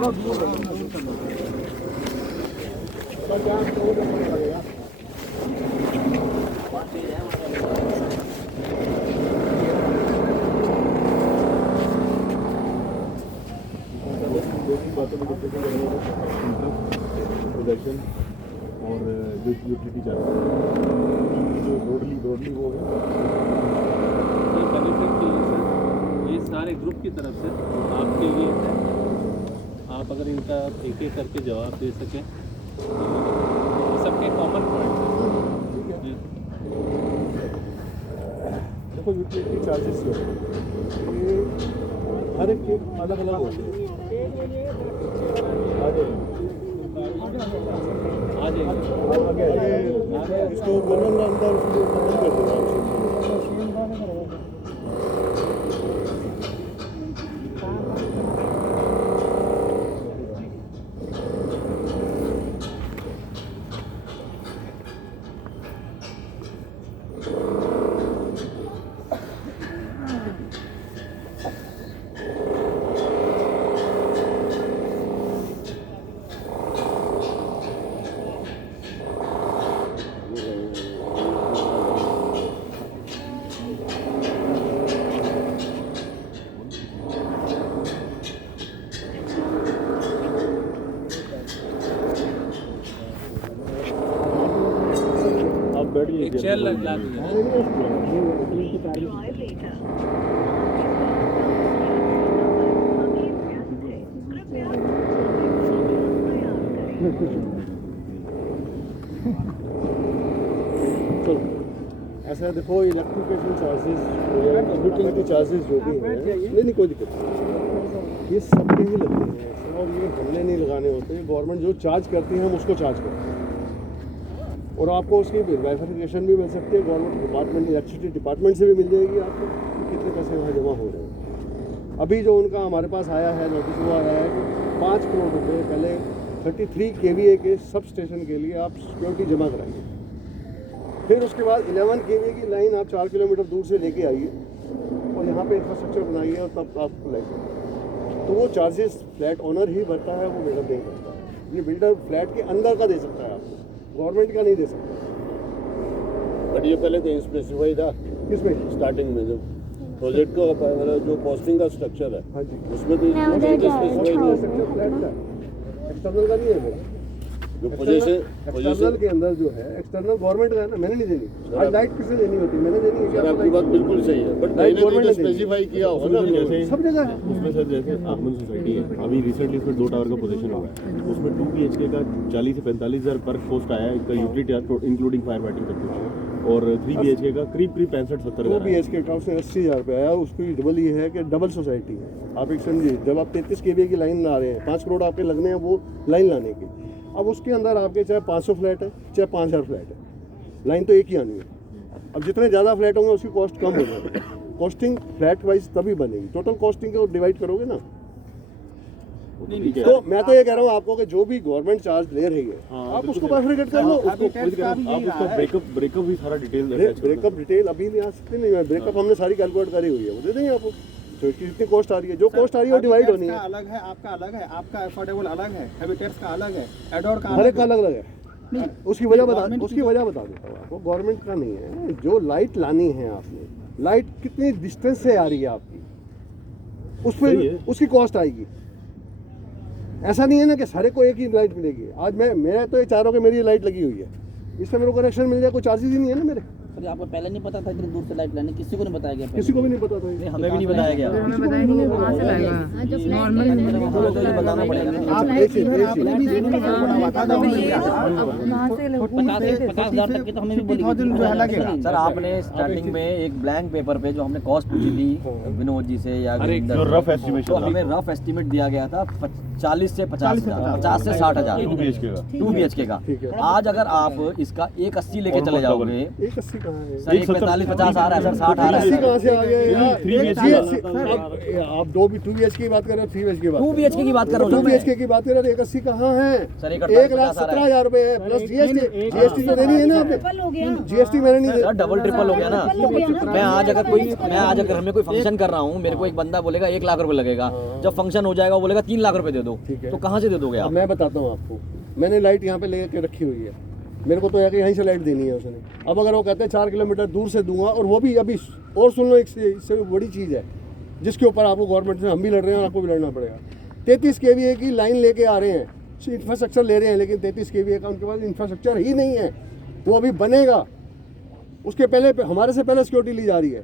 Production और जो utility charge जो ब्रॉडली वो है ये बेनिफिट के लिए सर, ये सारे ग्रुप की तरफ से आपके लिए है। आप अगर इनका एक एक करके जवाब दे सकें तो सबके कॉमन पॉइंट है। देखो यूटिलिटी चार्जेस जो है ये हर एक के अलग अलग होते हैं। इसको बोलना अंदर उसको खत्म कर देना। एक चेयर लगा दिया ऐसा देखो इलेक्ट्रिफिकेशन चार्जेस यूटिलिटी चार्जेस जो भी हैं नहीं कोई दिक्कत नहीं, ये सबके ही लगते हैं और ये हमने नहीं लगाने होते हैं। गवर्नमेंट जो चार्ज करती है हम उसको चार्ज करते हैं और आपको उसकी वेरिफिकेशन भी मिल सकती है। गवर्नमेंट डिपार्टमेंट इलेक्ट्रिसिटी डिपार्टमेंट से भी मिल जाएगी आपको कितने पैसे वहाँ जमा हो रहे हैं। अभी जो उनका हमारे पास आया है नोटिस वो आया है कि 5 करोड़ रुपये पहले 33 kVA के सब स्टेशन के लिए आप सिक्योरिटी जमा कराइए, फिर उसके बाद 11 kVA की लाइन आप 4 किलोमीटर दूर से लेके आइए और यहाँ पे इंफ्रास्ट्रक्चर बनाइए और तब आपको लाइसेंस। तो वो चार्जेस फ्लैट ओनर ही भरता है, वो बिल्डर नहीं करता है। ये बिल्डर फ्लैट के अंदर का दे सकता है आपको, गवर्नमेंट का नहीं दे सकता। बट ये पहले कहीं स्पेसिफाई था किसमें? स्टार्टिंग में जो प्रोजेक्ट का मतलब जो कॉस्टिंग का स्ट्रक्चर है हाँ जी, उसमें तो स्पेसिफाई नहीं है। स्ट्रक्चर फ्लैट का एक्सटर्नल का नहीं है मेरा। जो पोजीशन एक्सटर्नल के अंदर जो है एक्सटर्नल गवर्नमेंट का है ना, मैंने नहीं देनी। आज लाइट किसे देनी होती है? मैंने देनी है। सर आपकी बात बिल्कुल सही है, बट कहीं ना कहीं तो स्पेसिफाई किया होगा ना सब जगह है। उसमें सर जैसे आगमन सोसाइटी है, अभी रिसेंटली उसमें 2 टावर का पोजीशन हुआ है, उसमें 2 BHK का 40 से 45 हज़ार पर पोस्ट आया है, इसका यूटिलिटी इंक्लूडिंग फायर फाइटिंग सब कुछ, और 3 BHK का करीब 65-70 2 BHK का उसमें 80,000 रुपये आया। उसकी डबल ये है कि डबल सोसाइटी है। आप एक समझिए, जब आप 33 kVA की लाइन ला रहे हैं, 5 करोड़ आपके लगने हैं वो लाइन लाने की। अब उसके अंदर आपके चाहे 500 फ्लैट है चाहे 5000 फ्लैट है, लाइन तो एक ही आनी है। अब जितने ज़्यादा फ्लैट होंगे उसकी कॉस्ट कम हो जाएगी। कॉस्टिंग फ्लैट वाइज तभी बनेगी, टोटल कॉस्टिंग को डिवाइड करोगे ना। तो मैं तो ये कह रहा हूँ आपको कि जो भी गवर्नमेंट चार्ज ले रही है आप उसको बाइफरकेट कर लो। आप उसका ब्रेकअप भी सारा डिटेल ब्रेकअप डिटेल अभी नहीं आ सकते नहीं है। ब्रेकअप हमने सारी कैलकुलेट करी हुई है, वो दे देंगे आपको। तो इसकी कितनी कॉस्ट आ रही है, जो कॉस्ट आ रही है वो डिवाइड होनी है। अलग है, आपका अलग है, आपका अफोर्डेबल अलग है, हैबिटेट्स का अलग है, एडोर का हर एक का अलग अलग है। उसकी वजह बता देता हूँ आपको। गवर्नमेंट का नहीं है, जो लाइट लानी है आपने, लाइट कितनी डिस्टेंस से आ रही है आपकी, उस पर उसकी कॉस्ट आएगी। ऐसा नहीं है ना कि सारे को एक ही लाइट मिलेगी। आज मैं तो ये चाह रहा हूँ कि मेरी लाइट लगी हुई है, इसमें मेरे को कनेक्शन मिल जाए, कोई चार्जेस ही नहीं है ना मेरे। सर आपको पहले नहीं पता था इतनी दूर से लाइट लाने, किसी को नहीं बताया गया? किसी को भी नहीं पता था। हमें भी नहीं बताया गया। हमें बताया नहीं कि कहाँ से लाएगा, नॉर्मल बताना पड़ेगा। 50,000 तक की तो हमें भी बोली। सर आपने स्टार्टिंग में एक ब्लैंक पेपर पे जो हमने कॉस्ट पूछी थी विनोद जी से या रफ एस्टिमेशन, तो हमें रफ एस्टिमेट दिया गया था 40 से 50,000, 50 से 60,000 2 BHK का। आज अगर आप इसका 180 लेके चले जाओगे, 180 कहाँ है? सर 45-50 आ रहा है सर, 60 आ रहा 80 है। कहाँ से आ गया यार? 3BHK आप 2BHK की बात कर रहे हो, 3BHK की बात 2 BHK की बात कर रहा हूँ 2 सर मैं। BHK की बात कर रहे हो, 81 कहाँ है? सर 1,50,000 1,17,000 रुपए है प्लस जीएसटी तो देनी है ना आपने, जीएसटी मैंने नहीं सर डबल ट्रिपल हो गया ना। मैं आज अगर हमें कोई फंक्शन कर रहा हूँ, मेरे को एक बंदा बोलेगा 1 लाख रुपए लगेगा, जब फंक्शन हो जाएगा वो बोलेगा 3 लाख रुपए दे दो, ठीक है। तो कहाँ से दे दोगे अब आप? मैं बताता हूँ आपको, मैंने लाइट यहाँ पे लेके रखी हुई है, मेरे को तो यहीं से लाइट देनी है उसने। अब अगर वो कहते हैं 4 किलोमीटर दूर से दूंगा, और वो भी अभी, और सुन लो, इससे बड़ी चीज़ है जिसके ऊपर आपको गवर्नमेंट से हम भी लड़ रहे हैं और आपको भी लड़ना पड़ेगा। 33 kVA की लाइन लेके आ रहे हैं, इंफ्रास्ट्रक्चर ले रहे हैं, लेकिन 33 kVA का उनके पास इंफ्रास्ट्रक्चर ही नहीं है, वो अभी बनेगा। उसके पहले हमारे से पहले सिक्योरिटी ली जा रही है,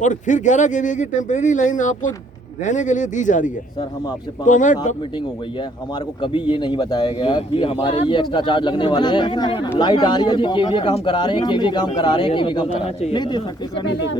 और फिर 11 kVA की टेम्परेरी लाइन आपको रहने के लिए दी जा रही है। सर हम आपसे तो मैं 5-7 मीटिंग हो गई है, हमारे को कभी ये नहीं बताया गया कि हमारे ये एक्स्ट्रा चार्ज लगने वाले हैं। लाइट आ रही है जी, केवीए का हम करा रहे हैं, केवीए का हम करा रहे हैं, केवीए का हम करा रहे हैं।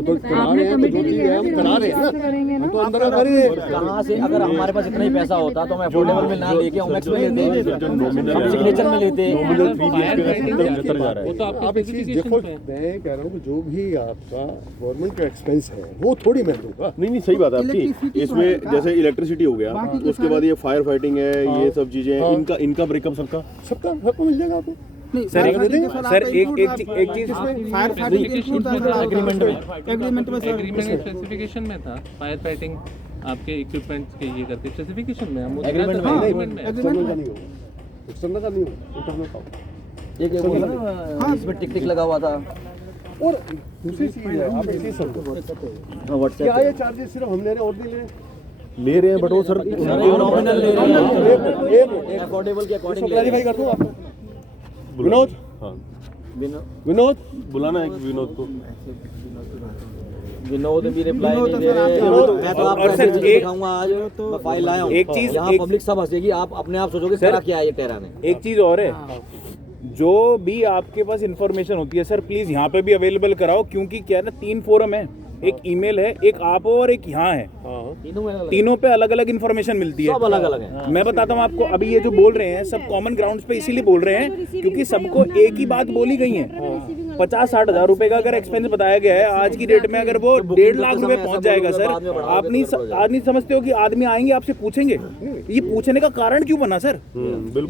तो करा रहे हैं, तो जो चीज़ है हम करा रहे हैं ना, हम तो अंदर का कर ही रहे हैं। कहाँ से, अगर हमारे पास इतना ही पैसा होता तो हम अफोर्डेबल में ना लेके ओमेक्स में लेते, हम सिग्नेचर में लेते। 3BHK का 70,000 वो तो आप आपके एक चीज़ देखो, मैं कह रहा हूँ कि जो भी आपका गवर्नमेंट का एक्सपेंस है वो थोड़ी मैं दूंगा। नहीं सही बात है आपकी। इसमें जैसे इलेक्ट्रिसिटी हो गया, उसके बाद ये फायर फाइटिंग है, ये सब चीजें, इनका ब्रेकअप सबका सबको मिल जाएगा आपको। सर एक चीज एग्रीमेंट स्पेसिफिकेशन में था, फायर फाइटिंग आपके इक्विपमेंट के ये करके स्पेसिफिकेशन में हम एग्रीमेंट में एक्सटर्नल का नहीं होगा, एक्सटर्नल का नहीं होगा, इंटरनल का होगा। एक वो ना, इसमें टिक टिक लगा हुआ था। और दूसरी चीज़ है, आप ऐसे ही समझो, क्या व्हाट्सएप ये चार्जेस सिर्फ हम ले रहे हैं और नहीं ले रहे हैं, बट वो सर नॉमिनल ले रहे हैं, एक अफोर्डेबल के अकॉर्डिंग ले रहे क्लैरिफाई कर दूं आपको। विनोद, हाँ हैं। विनोद, बुलाना है विनोद को। विनोद भी रिप्लाई नहीं दे रहे। मैं तो आपको सर दिखाऊंगा आज, मैं फाइल लाया हूँ। एक चीज, यहाँ पब्लिक सब हंसेगी, आप अपने आप सोचोगे करा क्या है ये टेरा ने। एक चीज और है, जो भी आपके पास इंफॉर्मेशन होती है सर प्लीज यहाँ पे भी अवेलेबल कराओ, क्योंकि क्या है ना, 3 फोरम है, एक ईमेल है, एक आप हो और एक यहाँ है, तीनों पे अलग अलग इन्फॉर्मेशन मिलती है, सब अलग अलग है। मैं बताता हूँ आपको, अभी ये जो बोल रहे हैं सब कॉमन ग्राउंड्स पे इसीलिए बोल रहे हैं क्योंकि सबको एक ही बात बोली गई है। 50-60 हज़ार रुपए का अगर एक्सपेंस बताया गया है, आज की डेट में अगर वो 1.5 लाख रुपए पहुंच जाएगा सर, आप नहीं समझते हो कि आदमी आएंगे आपसे पूछेंगे, ये पूछने का कारण क्यों बना सर,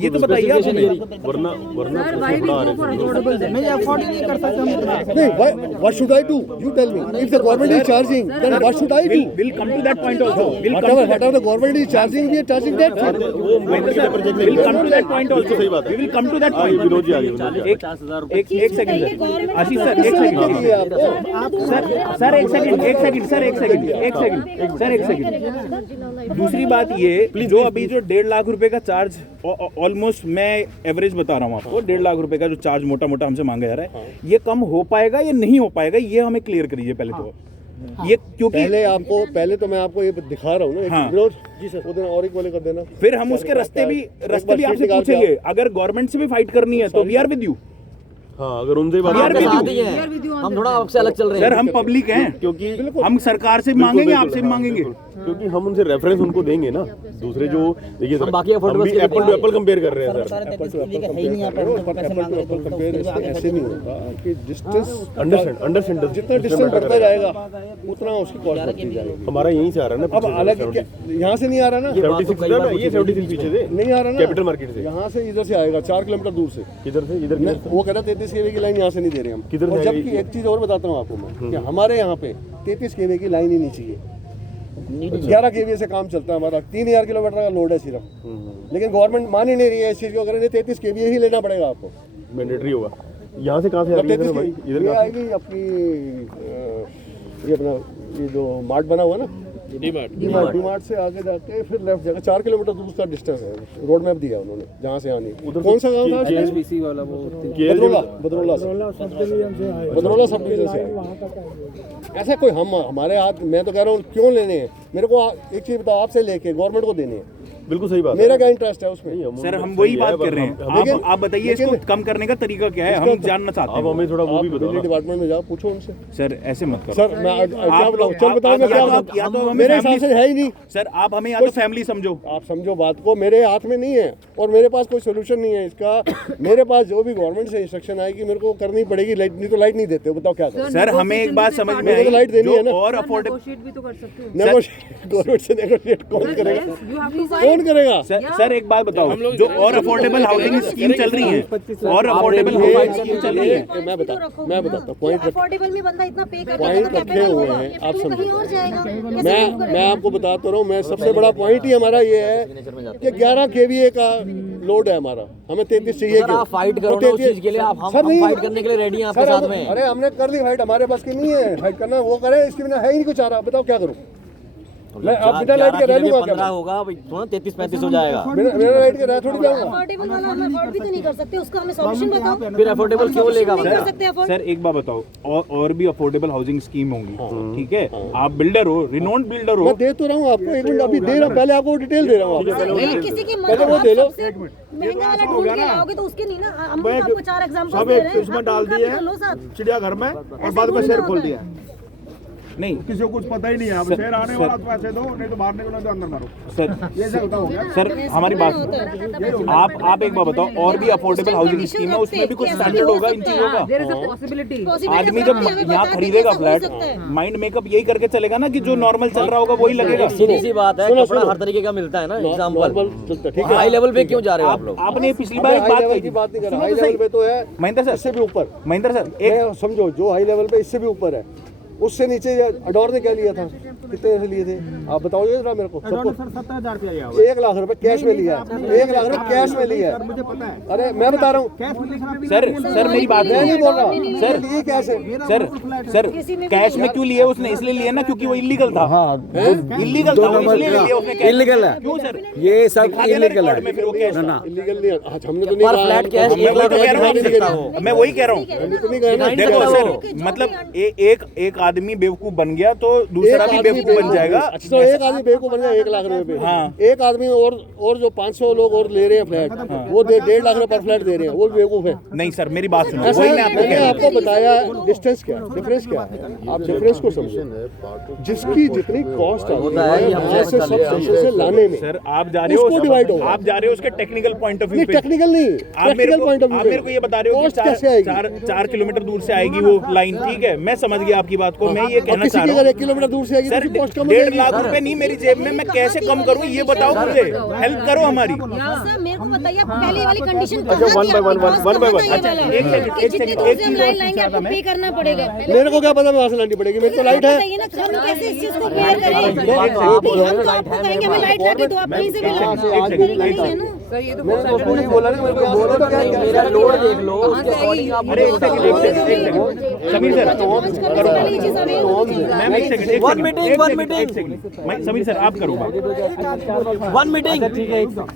ये तो बताइए आप हमें। वरना Sir, why we go for affordable then? मैं अफोर्ड ही नहीं कर सकता। नहीं, what should I do? You tell me. If the government is charging, then what should I do? We'll come to that point also. Whatever the government is charging, we are charging that. वो We'll come to that point also. सही बात है। We will come to that हाँ, point. Vinod ji आ गए। एक second sir, आशीष sir एक second sir एक second. दूसरी बात ये, जो अभी जो 1.5 लाख रुपए का चार्ज, ऑलमोस्ट मैं एवरेज बता रहा हूँ आपको, 1.5 लाख रुपए का जो चार्ज मोटा मोटा हमसे मांगा जा रहा है, ये कम हो पाएगा या नहीं हो पाएगा, ये हमें क्लियर करिए पहले तो। ये क्योंकि पहले तो मैं आपको ये दिखा रहा हूँ ना, हाँ। विनोद जी सर, वो देना और एक वाले कर देना। फिर हम उसके रास्ते भी आपसे पूछेंगे, अगर गवर्नमेंट से भी फाइट करनी है तो वी आर विद यू। हाँ, अगर उनसे बात आपके भी साथ ही हैं, हम थोड़ा आपसे अलग चल रहे हैं सर, हम पब्लिक हैं, क्योंकि हम सरकार से मांगेंगे, आपसे भी मांगेंगे, क्योंकि हम उनसे रेफरेंस उनको देंगे ना, दूसरे जो देखिए हम बाकी affordable के एप्पल टू एप्पल कंपेयर कर रहे हैं सर। ऐसे नहीं होगा कि डिस्टेंस, अंडरस्टैंड जितना डिस्टेंस बढ़ता जाएगा उतना उसकी कॉस्ट बढ़ती जाएगी। हमारा यहीं से आ रहा है ना। अब अलग यहाँ से नहीं आ रहा ना, 76 था ना, ये 76 पीछे से नहीं आ रहा ना, कैपिटल मार्केट से। यहाँ से इधर से आएगा 4 किलोमीटर दूर से। किधर से? इधर वो कह रहा 33 kVA की लाइन यहाँ से नहीं दे रहे हम। किधर और से जबकि आएगी? एक चीज़ और बताता हूँ आपको मैं, कि हमारे यहाँ पे 33 kVA की लाइन ही नहीं चाहिए। 11 kVA से काम चलता है हमारा, 3000 किलोमीटर का लोड है सिर्फ, लेकिन गवर्नमेंट मान ही नहीं रही है इस चीज़ को। अगर 33 kVA ही लेना पड़ेगा आपको, मैंडेटरी होगा। यहाँ से कहाँ से आ रही है भाई? इधर ये कहाँ से? आएगी अपनी ये अपना ये जो मार्ट बना हुआ ना, डी-मार्ट से आगे जाके फिर लेफ्ट जाकर 4 किलोमीटर दूर का डिस्टेंस है। रोड मैप दिया उन्होंने जहाँ से आनी। उधर कौन सा गाँव था? HSBC वाला वो बदरौला सब डिवीजन से आए। ऐसा कोई हमारे हाथ, मैं तो कह रहा हूँ क्यों लेने हैं? मेरे को एक चीज़ बताओ, आपसे लेके गवर्नमेंट को देने हैं, बिल्कुल सही बात है। मेरा क्या इंटरेस्ट है उसमें? सर हम वही बात कर रहे हैं, आप बताइए इसको कम करने का तरीका क्या है, हम जानना चाहते आप हैं। हमें थोड़ा वो भी बताओ बिजली ना। डिपार्टमेंट में जाओ, पूछो उनसे। सर ऐसे मत करो सर मैं क्या बताऊं? चल आप- बताओ मैं क्या या बताऊं? तो हमें मेरे हिसाब family- से है ही नहीं। सर आप हमें या तो फैमिली समझो। आप समझो बात को, मेरे हाथ में नहीं है और मेरे पास कोई सोल्यूशन नहीं है इसका। मेरे पास जो भी गवर्नमेंट से इंस्ट्रक्शन आएगी मेरे को करनी पड़ेगी, लाइट नहीं तो लाइट नहीं देते हो, बताओ क्या करें? सर हमें एक बात समझ में मेरे को आई, तो लाइट देनी है ना। जो और अफोर्डेबल नेगोशिएट भी तो कर सकते हो। गवर्नमेंट से नेगोशिएट कौन करेगा? You have to कौन करेगा? सर एक बात बताओ, जो और अफोर्डेबल हाउसिंग स्कीम चल रही है, और अफोर्डेबल हाउसिंग स्कीम चल रही है, मैं बताता हूँ पॉइंट अफोर्डेबल में बंदा इतना पे करके पॉइंट तो रखे हुए हैं, आप कहीं समझो। और जाएगा। कैसे मैं आपको बताता रहा हूँ, मैं सबसे बड़ा पॉइंट ही हमारा ये है कि 11 kVA का लोड है हमारा, हमें 33 चाहिए। सर आप फाइट करो ना उस चीज के लिए, हम फाइट करने के लिए रेडी हैं आपके साथ में। अरे हमने कर ली फाइट, हमारे पास की नहीं है फाइट करना, वो करे, इसके बिना है ही नहीं कुछ आ रहा। बताओ क्या करूँ मैं? अब बिना लाइट के रह लूंगा क्या? 15 होगा, 33-35 हो जाएगा। मेरा लाइट के रह थोड़ी जाऊंगा। अफोर्डेबल वाला हम अफोर्ड भी तो नहीं कर सकते, उसका हमें सॉल्यूशन बताओ। फिर अफोर्डेबल क्यों लेगा नहीं बंदा? कर सकते अफोर्ड। सर एक बात बताओ, और भी अफोर्डेबल हाउसिंग स्कीम होंगी, ठीक है? आप बिल्डर हो, रिनोन्ड बिल्डर हो, मैं दे तो रहा हूँ आपको, एक मिनट अभी दे रहा हूँ, पहले आपको डिटेल दे रहा हूँ। नहीं, किसी की पहले वो दे लो। महंगा वाला ढूंढ के लाओगे तो उसके नहीं ना। हम आपको 4 एग्जांपल दे रहे हैं, इसमें डाल दिए चिड़ियाघर में और बाद में शेर खोल दिया। नहीं किसी को कुछ पता ही नहीं है, अब शेर आने वाला तो पैसे दो, नहीं तो बाहर निकलो तो अंदर मारो। सर ये सब हो गया। सर हमारी बात आप एक बात बताओ, और भी अफोर्डेबल हाउसिंग स्कीम है, उसमें भी कुछ स्टैंडर्ड होगा इन चीजों का। There is a possibility. आदमी जब यहाँ खरीदेगा फ्लैट, माइंड मेकअप यही करके चलेगा ना कि जो नॉर्मल चल रहा होगा वही लगेगा। सीधी सी बात है, कपड़ा हर तरीके का मिलता है ना। एग्जांपल ठीक है, हाई लेवल पे क्यों जा रहे हो आप लोग? आपने पिछली बार एक हाई बात लेवल कही की थी। बात नहीं कर रहा, सुनो हाई तो सही। लेवल पे तो है महेंद्र सर, इससे भी ऊपर। महेंद्र सर एक मैं समझो जो हाई लेवल पे इससे भी ऊपर है, उससे नीचे अडोर ने क्या लिया था, कितने से लिए थे आप बताओ जरा मेरे को। सबको 70,000 रुपया लिया 1 लाख रुपए कैश में लिया है, 1 लाख रुपए कैश में लिया है। मुझे पता है। अरे मैं बता रहा हूँ, सर मेरी बात मैं नहीं बोल रहा सर लिए कैश है। सर कैश में क्यों लिया उसने? इसलिए लिया ना क्योंकि वो इलीगल था। इलीगल था, इसलिए लिया उसने कैश। इलीगल है। क्यों सर? ये सब दिखा देना इलीगल रिकॉर्ड में फिर वो कैश था। इलीगल नहीं, आज हमने तो नहीं पर कहा फ्लैट कैश मैं 1 वही लाख तो कह रहा हूँ सकता हो। मैं वही कह रहा हूँ। तो नहीं कहा ना। देखो सर, मतलब एक आदमी बेवकूफ बन गया तो दूसरा भी बेवकूफ बन जाएगा। अच्छा तो एक आदमी बेवकूफ बन गया 1 लाख रुपए पे। हाँ। एक आदमी और जो 500 लोग और ले रहे हैं फ्लैट, वो 1.5 लाख रुपए पर फ्लैट दे रहे हैं, वो भी बेवकूफ है। नहीं सर मेरी बात सुनो, ऐसा वही मैं आपको कह मैंने रहा हूँ। आपको बताया डिस्टेंस क्या है, डिफरेंस क्या है, आप डिफरेंस को समझो। जिसकी जितनी कॉस्ट आती है वहाँ से सब स्टेशन से लाने में, सर आप जा रहे हो, उसको divide होगा। आप जा रहे हो उसके टेक्निकल पॉइंट ऑफ व्यू नहीं पे। टेक्निकल नहीं, आप मेरे प्रैक्टिकल को पॉइंट ऑफ आप मेरे को ये बता रहे हो कि कॉस्ट कैसे आएगी। 4 किलोमीटर दूर से आएगी वो लाइन, ठीक है? मैं समझ गया आपकी बात को। मैं ये कहना किसी चाह की रहा अगर हूँ 1 किलोमीटर दूर से आएगी सर, तो कॉस्ट कम हो 1.5 जाएगी। लाख रुपए नहीं मेरी जेब में, मैं कैसे कम करूँ ये बताओ मुझे, हेल्प करो हमारी। सर मेरे को बताइए पहली वाली कंडीशन अच्छा, one by one, अच्छा, एक सेकंड, जितनी दूर से हम लाइन लाएंगे आपको पे करना पड़ेगा। मेरे को क्या पता मैं वहाँ से लानी पड़ेगी, मेरी तो लाइट है। बताइए ना हम कैसे इस चीज को बेयर करें। हम तो आपको कहेंगे हमें लाइट लगे तो आप कहीं से भी लाओ। नहीं है ना। सर ये तो मैंने बहुत तो नहीं बोला ना, मेरे को बोलो तो क्या मेरा लोड देख लो, उसके अकॉर्डिंग आप अरे एक सेकंड समीर सर करो। मैम एक second One meeting. Sameer sir आप करो बात। 1 मीटिंग।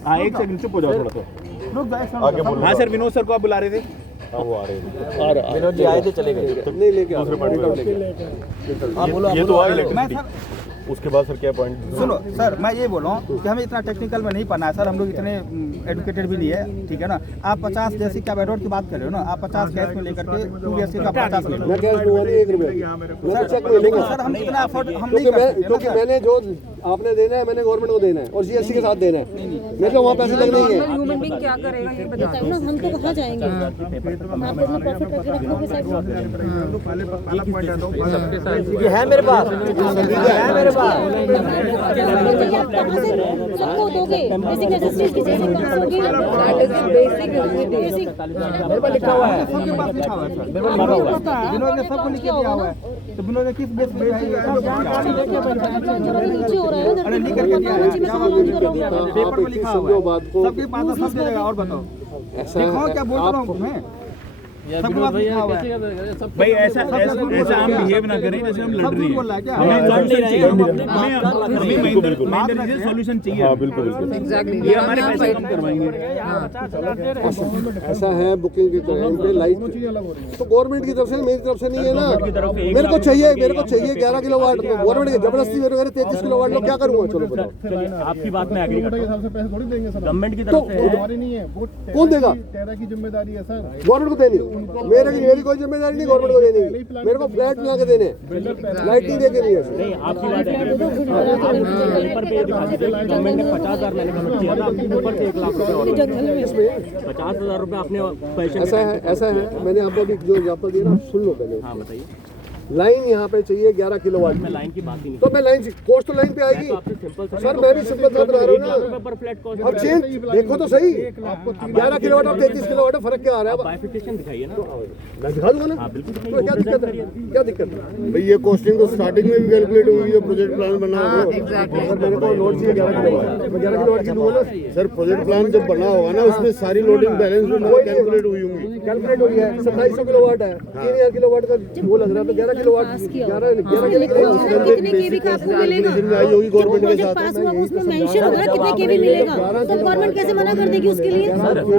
हाँ एक सेकंड चुप हो जाओ थोड़ा सा। आगे बोलो। हाँ सर विनोद सर को आप बुला रहे थे। हाँ वो आ रहे हैं। आ रहा विनोद जी आए थे, चले गए। नहीं लेके आ दूसरे पार्टी लेके आप बोलो, ये तो आ इलेक्ट्रिसिटी। मैं उसके बाद सर क्या पॉइंट? सुनो सर, मैं ये बोल रहा हूँ कि हमें इतना टेक्निकल में नहीं पढ़ना है सर, हम लोग इतने एडुकेटेड भी नहीं है, ठीक है ना? आप 50 जैसे क्या बैडोर की बात कर रहे हो ना, आप 50 कैश में लेकर के 2 BHK का 50 ले लो। मैं कैश दूंगा नहीं 1 रुपया, मैं तो चेक में लूंगा। सर हम इतना अफोर्ड हम नहीं क्योंकि कर सकते ना क्योंकि सर। मैंने जो आपने देना है मैंने गवर्नमेंट को देना है और GST के साथ देना है, मेरे को वहाँ पैसे लगने ही है। ह्यूमन बीइंग क्या करेगा ये बताओ ना हम तो कहाँ जाएंगे। आप अपना प्रॉफिट रख के रखोगे साइड में। ये है मेरे पास, है मेरे पास। सबको दोगे बेसिक नेसेसिटीज की जैसे कहाँ से होगी। That is the basic basic मेरे पास लिखा हुआ है। सबके पास लिखा हुआ है सर, विनोद ने सबको लिख के दिया हुआ है। तो विनोद ने किस बेस पे दिया है? नीचे हो रहा है अरे लिख करके दिया है, क्या बोल रहा हूँ? पेपर पे लिखा हुआ समझो है, बात को। सबके पास सब दे देगा। और बताओ, ऐसा देखो क्या बोल रहा हूँ मैं। या सब विनोद बात भैया लिखा हुआ है। कैसे कर रहे हैं? सब भाई ऐसा हम बिहेव ना करें जैसे हम लड़ सब रहे झूठ हैं। बोल रहा है क्या? हम लड़ नहीं रहे हैं, हम अपनी बात कर रहे हैं। हमें सॉल्यूशन चाहिए। हाँ बिल्कुल बिल्कुल। एग्जैक्टली ये हमारे पैसे कम करवाएंगे। ऐसा है बुकिंग की टाइम पे लाइट तो गवर्नमेंट की तरफ से मेरी तरफ से नहीं है ना। मेरे को चाहिए 11 किलोवाट। गवर्नमेंट की जबरदस्ती मेरे को 33 किलोवाट लो, क्या करूँगा? चलो बताओ। आपकी बात में एग्री करता हूं। गवर्नमेंट की तो तरफ से कौन देगा? की जिम्मेदारी है सर, गवर्नमेंट को देनी। मेरी कोई जिम्मेदारी नहीं गवर्नमेंट को देनी। मेरे को फ्लैट बना के देने, लाइट नहीं दे के नहीं है। आपकी बात है। पेपर पे दिखा दीजिए गवर्नमेंट ने 50,000 मैंने कमिट किया था, आपके ऊपर से 1 लाख रुपए और 50,000 रुपए आपने पैसे। ऐसा है मैंने आपको अभी जो यहाँ पर दिया ना, सुन लो पहले। हाँ बताइए। लाइन यहाँ पे चाहिए 11 किलोवाट। मैं लाइन की बात ही नहीं। तो मैं लाइन कोस्ट तो लाइन पे आएगी सर। मैं भी सिंपल बात बता रहा हूँ ना। पर फ्लैट कॉस्ट अब चेंज देखो तो सही, 11 किलोवाट और 33 किलोवाट में फर्क क्या आ रहा है? बाइफिकेशन दिखाइए ना। मैं दिखा दूंगा ना। हाँ बिल्कुल तो क्या दिक्कत है? क्या दिक्कत है? भाई ये कॉस्टिंग तो स्टार्टिंग में भी कैलकुलेट होगी जो प्रोजेक्ट प्लान बना होगा। अगर मेरे को लोड चाहिए 11 किलोवाट, मैं 11 किलोवाट की दूंगा ना। सर प्रोजेक्ट प्लान जब बना होगा ना, उसमें सारी लोडिंग बैलेंस कैलकुलेट हुई होंगी। कैलकुलेट हुई है। 2700 किलोवाट है, 3000 किलोवाट का वो लग रहा है। तो 11 किलोवाट 11 कितने केवी का आपको मिलेगा? आई होगी जो गवर्नमेंट के प्रोजेक्ट साथ। पास हुआ उसमें मेंशन होगा ना कितने केवी मिलेगा। तो गवर्नमेंट कैसे मना कर देगी उसके लिए? मेरे को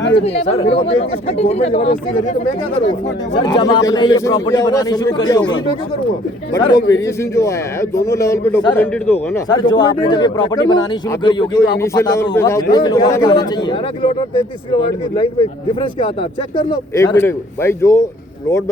33 की गवर्नमेंट जबरदस्ती कर रही है, तो मैं क्या करूँगा? सर जब आपने ये प्रॉपर्टी बनानी शुरू करी होगी, मैं क्या करूँगा? बट वो वेरिएशन जो आया है दोनों लेवल पे डॉक्यूमेंटेड तो होगा ना। सर जो आपने जब ये प्रॉपर्टी बनानी शुरू करी होगी तो आपको पता तो होगा कितने किलोवाट का आना चाहिए। 11 किलोवाट और 33 किलोवाट की लाइन में डिफरेंस क्या आता है? चेक कर लो। एक मिनट भाई, जो लोड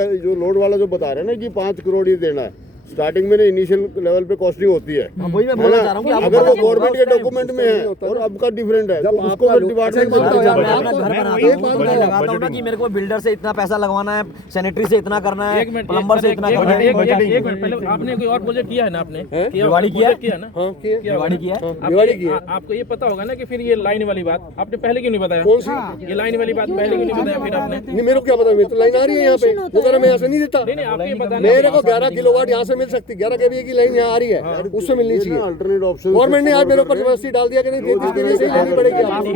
वाला जो बता रहे हैं ना कि 5 करोड़ ही देना है, स्टार्टिंग में इनिशियल लेवल पे कॉस्टिंग होती है। वही मैं बोलना चाह रहा हूँ कि अगर वो गवर्नमेंट के डॉक्यूमेंट में है और अब का डिफरेंट है, तो उसको मैं डिपार्टमेंट मैं अपना घर बनाता एक हूँ, बात मैं लगाता हूँ ना कि मेरे को बिल्डर से इतना पैसा लगवाना है, सैनिटरी से इतना करना है, प्लम्बर से इतना करना है। एक मिनट पहले आपने कोई और प्रोजेक्ट किया है ना? आपने दिवाली किया किया ना? हाँ किए। दिवाली किया है। दिवाली की है। आपको ये पता होगा ना कि फिर ये लाइन वाली बात आपने पहले क्यों नहीं बताया? कौन सी? ये लाइन वाली बात पहले क्यों नहीं बताया फिर आपने? नहीं मेरे को क्या पता, मेरी तो लाइन आ रही है यहाँ पे। वो कह रहा मैं यहाँ से नहीं देता। नहीं आपको ये पता मेरे को 11 किलोवाट यहाँ से मिल सकती, 11 केवी की लाइन यहाँ आ रही है, उससे मिलनी चाहिए। अल्टरनेट ऑप्शन गवर्नमेंट ने आज मेरे ऊपर जबरदस्ती डाल दिया कि नहीं 33 केवी से लेनी पड़ेगी आपको।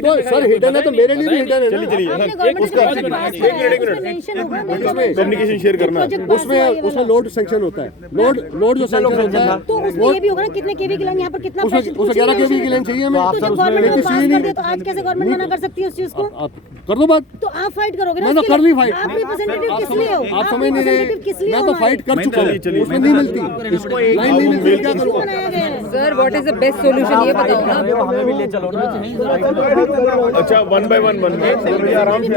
तो सर हिडन है तो मेरे लिए भी हिडन है ना। कम्युनिकेशन शेयर करना। उसमें लोड सैंक्शन होता है। लोड जो सैंक्शन होता है तो उसमें ये भी होगा ना कितने केवी की लाइन यहाँ पर कितना उसमें 11 केवी की लाइन चाहिए हमें। तो जब गवर्नमेंट को पास कर दे तो आज कैसे गवर्नमेंट मना कर सकती है उस चीज को? आप कर दो बात। तो आप फाइट करोगे ना? मैं तो उसके कर लिए? ली फाइट। आप रिप्रेजेंटेटिव किस लिए हो? आप समझ नहीं रहे। किस लिए मैं हो तो हमारे? फाइट कर चुका हूँ, उसमें नहीं मिलती, लाइन नहीं मिलती, क्या करूँगा? बनाया गया है। Sir what is the best solution ये बताओ ना। हमें भी ले चलो ना। अच्छा 1 by 1 आराम से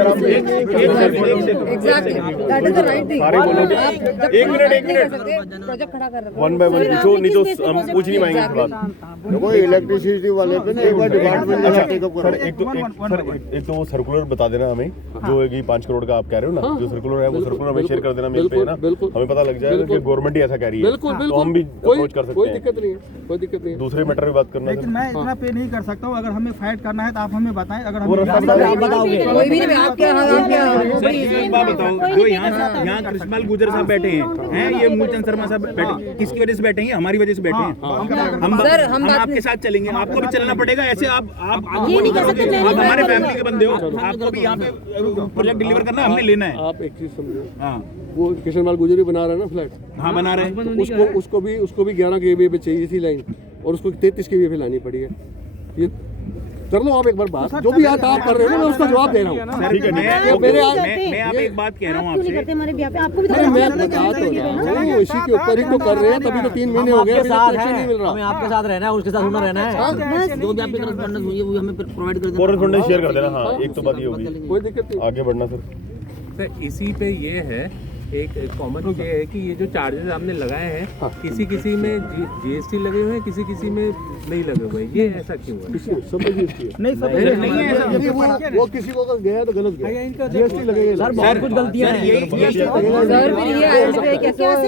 exactly that is the right thing. सारे बोलोगे। एक मिनट। प्रोजेक्ट खड़ा कर रहे हो। 1 by 1 पूछो, नहीं तो हम पूछ नहीं पाएंगे इस बात। देखो इलेक्ट्रिसिटी वाले पे ना एक बार डिपार्टमेंट अच्छा टेकअप सर करो। एक तो वो सर्कुलर बता देना हमें, जो है कि 5 करोड़ का आप कह रहे हो ना, जो सर्कुलर है वो सर्कुलर हमें शेयर कर देना मेल पे, है ना? बिल्कुल। हमें पता लग जाएगा कि गवर्नमेंट ही ऐसा कह रही है, बिल्कुल तो हम भी अप्रोच कर कोई सकते हैं। दिक्कत नहीं है, कोई दिक्कत नहीं है। दूसरे मैटर में बात करना लेकिन मैं इतना पे नहीं कर सकता हूँ। अगर हमें फाइट करना है तो आप हमें बताएं। अगर वो रास्ता हमें आप बताओगे। कोई भी नहीं आप क्या सर एक बात बताओ, जो यहाँ कृष्णपाल गुर्जर साहब बैठे हैं, ये मूलचंद शर्मा साहब बैठे, किसकी वजह से बैठे हैं? हमारी वजह से बैठे हैं। हम आपके साथ चलेंगे, आपको भी चलना पड़ेगा। ऐसे आप ये नहीं कह सकते आप हमारे फैमिली के बंदे हो, आपको भी यहाँ पे प्रोजेक्ट डिलीवर करना है, हमने लेना है। आप एक चीज समझो, हाँ वो किशनपाल गुजरी बना रहा है ना फ्लैट, हाँ बना रहे हैं। तो उसको भी 11 केवी पे चाहिए थी लाइन, और उसको 33 केवी पे लानी पड़ी है। ये कर लो आप एक बार बात, जो भी आप कर रहे हो ना मैं उसका जवाब दे रहा हूँ। ठीक है, मैं आप एक बात कह रहा हूँ क्यों नहीं आपसे। करते हमारे ब्याह पे? आपको भी तो अरे मैं बता तो रहा हूँ, इसी के ऊपर ही तो कर रहे हैं, तभी तो 3 महीने हो गए, आपके अभी तक साथ कनेक्शन नहीं मिल है, हमें रहा। आपके साथ रहना है, उसके साथ होना रहना है। जो भी आपकी करस्पॉन्डेंस हुई है वो हमें प्रोवाइड कर देना। कॉरेस्पॉन्डेंस शेयर कर देना। हाँ एक तो बात ये होगी, कोई दिक्कत नहीं। आगे बढ़ना सर। सर इसी पे ये है एक कॉमन ये है कि ये जो चार्जेस आपने लगाए हैं किसी में जीएसटी लगे हुए हैं, किसी में नहीं लगे हुए, ये ऐसा क्यों है? सब जीएसटी है। नहीं सब नहीं है ऐसा। नहीं, वो किसी को अगर गया तो गलत गया, जीएसटी लगेगा। सर बहुत कुछ गलतियां हैं। सर फिर ये आईएलटी पे कैसे आप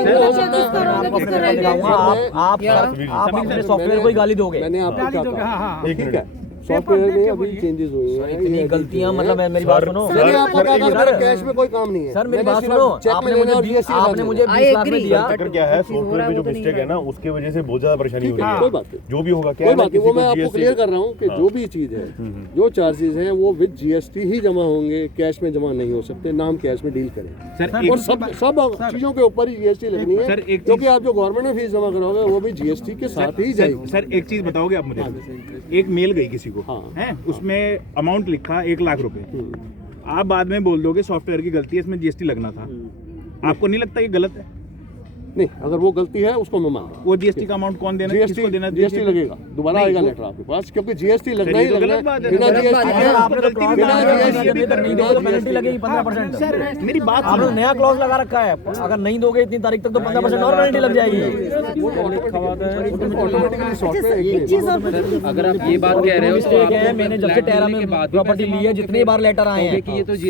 अपने सॉफ्टवेयर को ही गाली दोगे। मैंने आपको क्या कहा, ठीक है सॉफ्टवेयर में अभी चेंजेस हुए हैं। इतनी गलतियां, मतलब मेरी बात सुनो मैंने आपको कहा था मेरा कैश में कोई काम नहीं है सर, मेरी मैंने बात सिर्फ सुनो, चेक में लेना और जीएसटी आपने मुझे 20 लाख में दिया। चक्कर क्या है, सॉफ्टवेयर में जो मिस्टेक है ना उसके वजह से बहुत ज्यादा परेशानी हो रही है। कोई बात नहीं, जो भी होगा क्या कोई है ना, बात नहीं, किसी वो को मैं आपको GST क्लियर कर रहा हूँ कि जो भी चीज़ है, जो चार्जेस हैं वो विद जीएसटी ही जमा होंगे, कैश में जमा नहीं हो सकते। नाम कैश में डील करें सर और सब चीज़ों के ऊपर ही जीएसटी लगनी है, सर, एक क्योंकि आप जो गवर्नमेंट में फीस जमा कराओगे वो भी जीएसटी के साथ ही जाएगी। सर एक चीज बताओगे आप मुझे, एक मेल गई किसी को हाँ। है, उसमें अमाउंट लिखा 1 लाख रुपए, आप बाद में बोल दोगे सॉफ्टवेयर की गलती है, इसमें जीएसटी लगना था। आपको नहीं लगता ये गलत है? नहीं, अगर वो गलती है उसको मैं मानता हूँ। वो जीएसटी का अमाउंट कौन देना, किसको देना? जीएसटी लगेगा, दोबारा आएगा लेटर आपके पास, क्योंकि जीएसटी लगना ही लगना है। बिना जीएसटी पेनल्टी लगेगी 15%। सर मेरी बात आपने नया क्लॉज लगा रखा है, अगर नहीं दोगे इतनी तारीख तक तो 15% और पेनल्टी लग जाएगी। एक चीज अगर आप ये बात कह रहे हो मिस्टेक है, मैंने जब से टेरा में प्रॉपर्टी ली है, जितनी बार लेटर आए हैं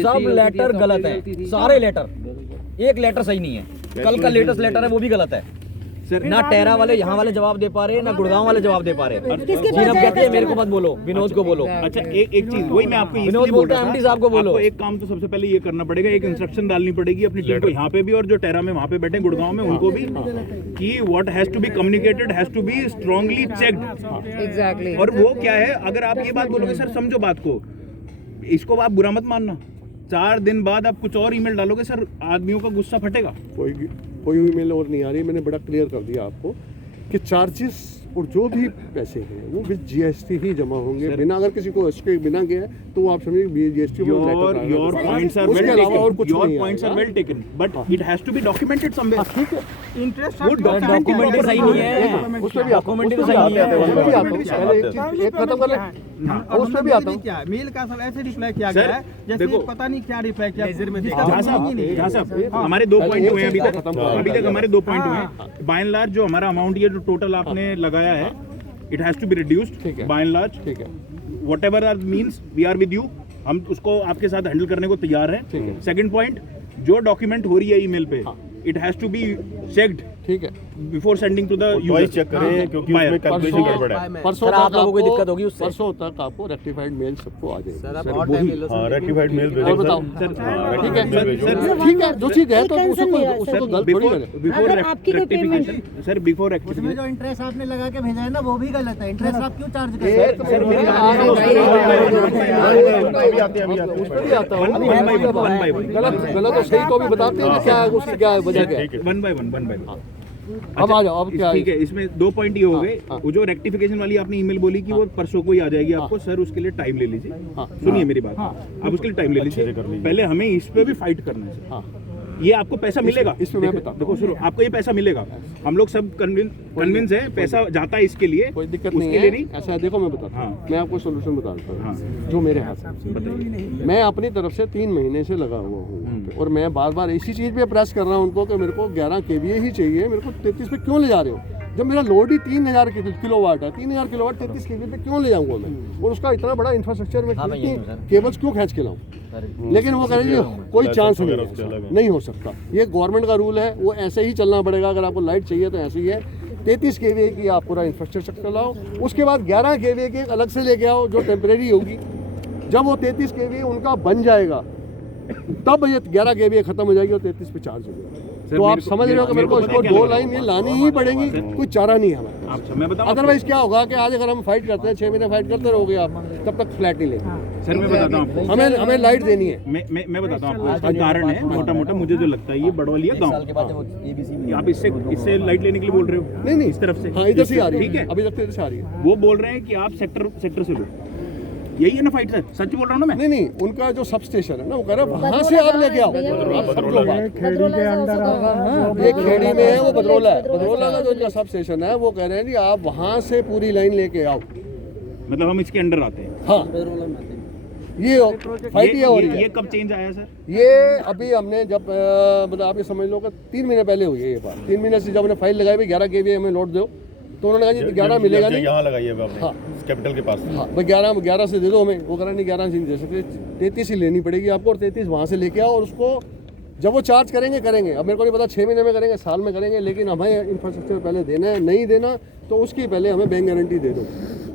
सब लेटर गलत है, सारे लेटर, एक लेटर सही नहीं है। कल का लेटेस्ट लेटर है वो भी गलत है सर। ना टेरा वाले यहाँ वाले जवाब दे पा रहे, ना गुड़गांव वाले जवाब दे पा रहे। जीनब कहती है मेरे को मत बोलो, विनोद को बोलो। अच्छा एक चीज वही मैं आपको विनोद बोलता है एमडी साहब को बोलो। आपको एक काम तो सबसे पहले ये करना पड़ेगा, एक इंस्ट्रक्शन डालनी पड़ेगी अपनी टीम को यहाँ पे भी और जो टेरा में वहाँ पे बैठे गुड़गांव में उनको भी, कि what has to be communicated has to be strongly checked. Exactly. और वो क्या है, अगर आप ये बात बोलोगे सर, समझो बात को, इसको आप बुरा मत मानना, 4 दिन बाद आप कुछ और ईमेल डालोगे सर, आदमियों का गुस्सा फटेगा। कोई ईमेल और नहीं आ रही, मैंने बड़ा क्लियर कर दिया आपको कि चार्जेस और जो भी पैसे हैं वो विद जीएसटी ही जमा होंगे। बिना अगर किसी को इसके बिना गया है तो वो आप समझिए जीएसटी में your points are well taken, और कुछ योर नहीं पॉइंट्स आर आएगा। Well taken, but it has to be documented somewhere. ठीक है, इंटरेस्ट वो डॉक्यूमेंट ही सही नहीं है, उसमें भी डॉक्यूमेंट ही सही नहीं है। उसमें भी आता हूँ, पहले एक चीज एक खत्म कर लें, उसमें भी आता हूँ। क्या मेल का सब ऐसे रिप्लाई किया सर, गया है जैसे देखो, पता नहीं क्या रिप्लाई किया। जहाँ साहब हमारे 2 पॉइंट हुए हैं अभी तक हमारे 2 पॉइंट हुए हैं। बाय एंड लार्ज जो हमारा अमाउंट ये जो टोटल आपने लगाया है, it has to be reduced by and large. ठीक है, whatever our means we are with you, हम उसको आपके साथ हैंडल करने को तैयार हैं। सेकंड पॉइंट, जो डॉक्यूमेंट हो रही है ईमेल पे, it has to be checked ठीक है, before sending to the voice check करें क्योंकि उसमें कैलकुलेशन गड़बड़ है। परसों सर, आप तक लोगों को आपको- दिक्कत होगी उससे। परसों तक आपको रेक्टिफाइड मेल सबको आ जाएगी। हाँ, रेक्टिफाइड मेल भेजें और बताओ। सर। हाँ, ठीक है, rectified mail भेजो। ठीक है, जो चीज है तो एक उसको concern नहीं है, उसको सर। गलत थोड़ी करे। बिफोर अगर आपकी कोई रेक्टिफिकेशन सर, बिफोर उसमें रेक्टिफिकेशन जो इंटरेस्ट आपने लगा के भेजा है ना वो भी गलत है। इंटरेस्ट आप क्यों चार्ज कर रहे हैं? एक मिनट, अभी आते हैं, उस पर भी आता हूँ। One by one. गलत और सही तो भी बताते हैं ना, क्या है उसकी क्या वजह क्या है। One by one. अब आ जाओ, अब क्या है? ठीक है, इसमें 2 पॉइंट ये हो गए। हाँ। वो जो रेक्टिफिकेशन वाली आपने ईमेल बोली कि वो परसों को ही आ जाएगी आपको, सर उसके लिए टाइम ले लीजिए। हाँ। सुनिए मेरी बात, आप उसके लिए टाइम ले अच्छे से लीजिए। कर लीजिए। पहले हमें इस पे भी फाइट करना है सर। हाँ, ये आपको पैसा मिलेगा, इसमें मैं देखो- बताता देखो सुनो, आपको ये पैसा मिलेगा, हम लोग सब कन्विंस है, पैसा जाता है इसके लिए, कोई दिक्कत उसके नहीं लिए है। ऐसा है, देखो मैं बताता हूँ, हाँ। मैं आपको सोल्यूशन बताता हूँ हाँ। जो मेरे हाथ में। बताइए। मैं अपनी तरफ से 3 महीने से लगा हुआ हूँ वहाँ पे, और मैं बार बार इसी चीज़ पे प्रेस कर रहा हूँ उनको कि मेरे को 11 kVA ही चाहिए, मेरे को 33 पे क्यों ले जा रहे हो, जब मेरा लोड ही 3000 किलोवाट है। 3000 किलोवाट 33 kVA पे क्यों ले जाऊँगा मैं, और उसका इतना बड़ा इंफ्रास्ट्रक्चर में हाँ, मैं यही हूँ, सर। केबल्स क्यों खींच के लाऊँ। लेकिन वो कह रहे हैं कोई चांस नहीं उसके अलग है, है। नहीं हो सकता, ये गवर्नमेंट का रूल है, वो ऐसे ही चलना पड़ेगा। अगर आपको लाइट चाहिए तो ऐसे ही है, 33 kVA की आप पूरा इंफ्रास्ट्रक्चर चलाओ, उसके बाद 11 kVA की अलग से लेके आओ जो टेम्परेरी होगी। जब वो 33 kVA उनका बन जाएगा तब ये 11 kVA खत्म हो जाएगी और 33 पे चार्ज हो जाएगा। तो आप समझ रहे हो कि मेरे को इसको 2 लाइन ये लानी ही पड़ेगी, कोई चारा नहीं है हमारे पास। अच्छा मैं बताऊं अदरवाइज क्या होगा कि आज अगर हम फाइट करते हैं, 6 महीने फाइट करते रहोगे आप, तब तक फ्लैट नहीं लेंगे। सर, मैं बताता हूँ आपको, हमें लाइट देनी है। मैं बताता हूँ आपको, इसका कारण है मोटा मुझे जो लगता है, ये बड़वालिया साल के बाद गाँव, वो ABC आप इससे लाइट लेने के लिए बोल रहे हो? नहीं नहीं, इस तरफ से, हाँ, इधर से आ रही ठीक है, है। अभी तक तो इधर से आ रही है। वो बोल रहे हैं कि आप सेक्टर से लो, यही है ना फाइट सर? सच बोल रहा हूँ ना मैं? नहीं नहीं, उनका जो सब स्टेशन है ना, वो कह रहे हैं वहाँ से आप लेके आओ। आप समझो बात। खेड़ी के अंदर ये खेड़ी में है, वो बदरौला है। बदरौला का जो इनका सब स्टेशन है, वो कह रहे हैं कि आप वहाँ से पूरी लाइन लेके आओ। मतलब हम इसके अंडर आते हैं। हाँ, ये फाइट ये हो रही ये है। कब चेंज आया सर? ये अभी हमने जब मतलब आप ये समझ लो कि 3 महीने पहले हुई है ये बात। 3 महीने से जब हमने फाइल लगाई भाई 11 kVA हमें लोड दो, तो उन्होंने कहा जी 11 मिलेगा नहीं। यहाँ लगाइए आपने हाँ। कैपिटल के पास। हाँ भाई 11 से दे दो हमें। वो कह रहा नहीं 11 से नहीं दे सकते, 33 ही लेनी पड़ेगी आपको, और 33 वहाँ से लेके आओ, और उसको जब वो चार्ज करेंगे अब मेरे को नहीं पता 6 महीने में करेंगे, साल में करेंगे, लेकिन हमें इंफ्रास्ट्रक्चर पहले देना है। नहीं देना तो उसकी पहले हमें बैंक गारंटी दे दो,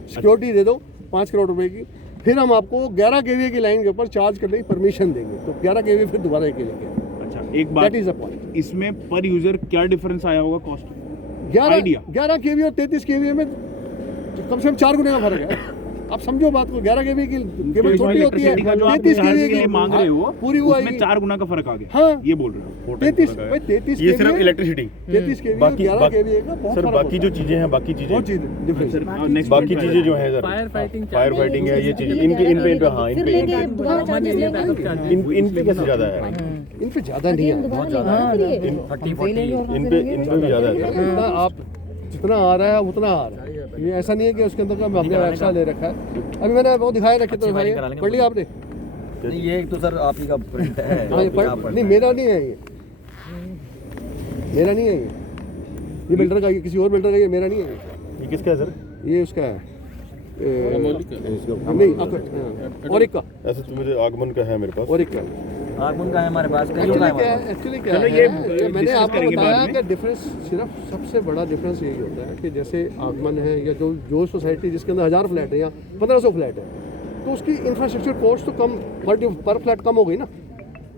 सिक्योरिटी दे दो, 5 करोड़ रुपए की, फिर हम आपको 11 केवीए की लाइन के ऊपर चार्ज करने की परमिशन देंगे, तो 11 केवीए फिर दोबारा एक लेके आए। अच्छा एक बात, दैट इज द पॉइंट। इसमें पर यूजर क्या डिफरेंस आया होगा कॉस्ट? 11 केवीए और 33 केवीए में कम से कम 4 गुने का फर्क है। आप समझो बात को, 11 केवीए की केबल छोटी होती है, 33 केवीए की मांग रहे हो पूरी वो उसमें आएगी 4 गुना का फर्क आ गया। हाँ, ये बोल रहे हो 33 ये सिर्फ इलेक्ट्रिसिटी, 33 केवीए बाकी 11 केवीए का बहुत सर फर्क बाकी होता जो चीजें हैं, बाकी चीजें बहुत चीज़ डिफरेंस। नेक्स्ट बाकी चीजें जो हैं sir, fire fighting fire fighting है, ये चीजें इन पे हाँ इन पे कैसे ज्यादा है? इन पे ज़्यादा नहीं है, बहुत ज्यादा इन पे भी ज्यादा है। जितना आप जितना आ रहा है उतना आ रहा है, ये ऐसा नहीं है कि उसके अंदर का हमने एक्स्ट्रा ले रखा है। अभी मैंने वो दिखाया रखे तो पढ़ लिया आपने? नहीं ये तो सर आप ही का प्रिंट है। हाँ, नहीं मेरा नहीं है ये, मेरा नहीं है ये बिल्डर का, ये किसी और बिल्डर का, ये मेरा नहीं है ये किसका है सर? ये उसका है नहीं और एक का, ऐसे तो मुझे आगमन का है मेरे पास, और एक का आगमन का है हमारे पास, कईयों का है। एक्चुअली क्या है, ये मैंने आपको बताया कि डिफरेंस सिर्फ सबसे बड़ा डिफरेंस यही होता है कि जैसे आगमन है या जो सोसाइटी जिसके अंदर 1000 फ्लैट है या 1500 फ्लैट है, तो उसकी इंफ्रास्ट्रक्चर कॉस्ट तो कम पर फ्लैट कम हो गई ना।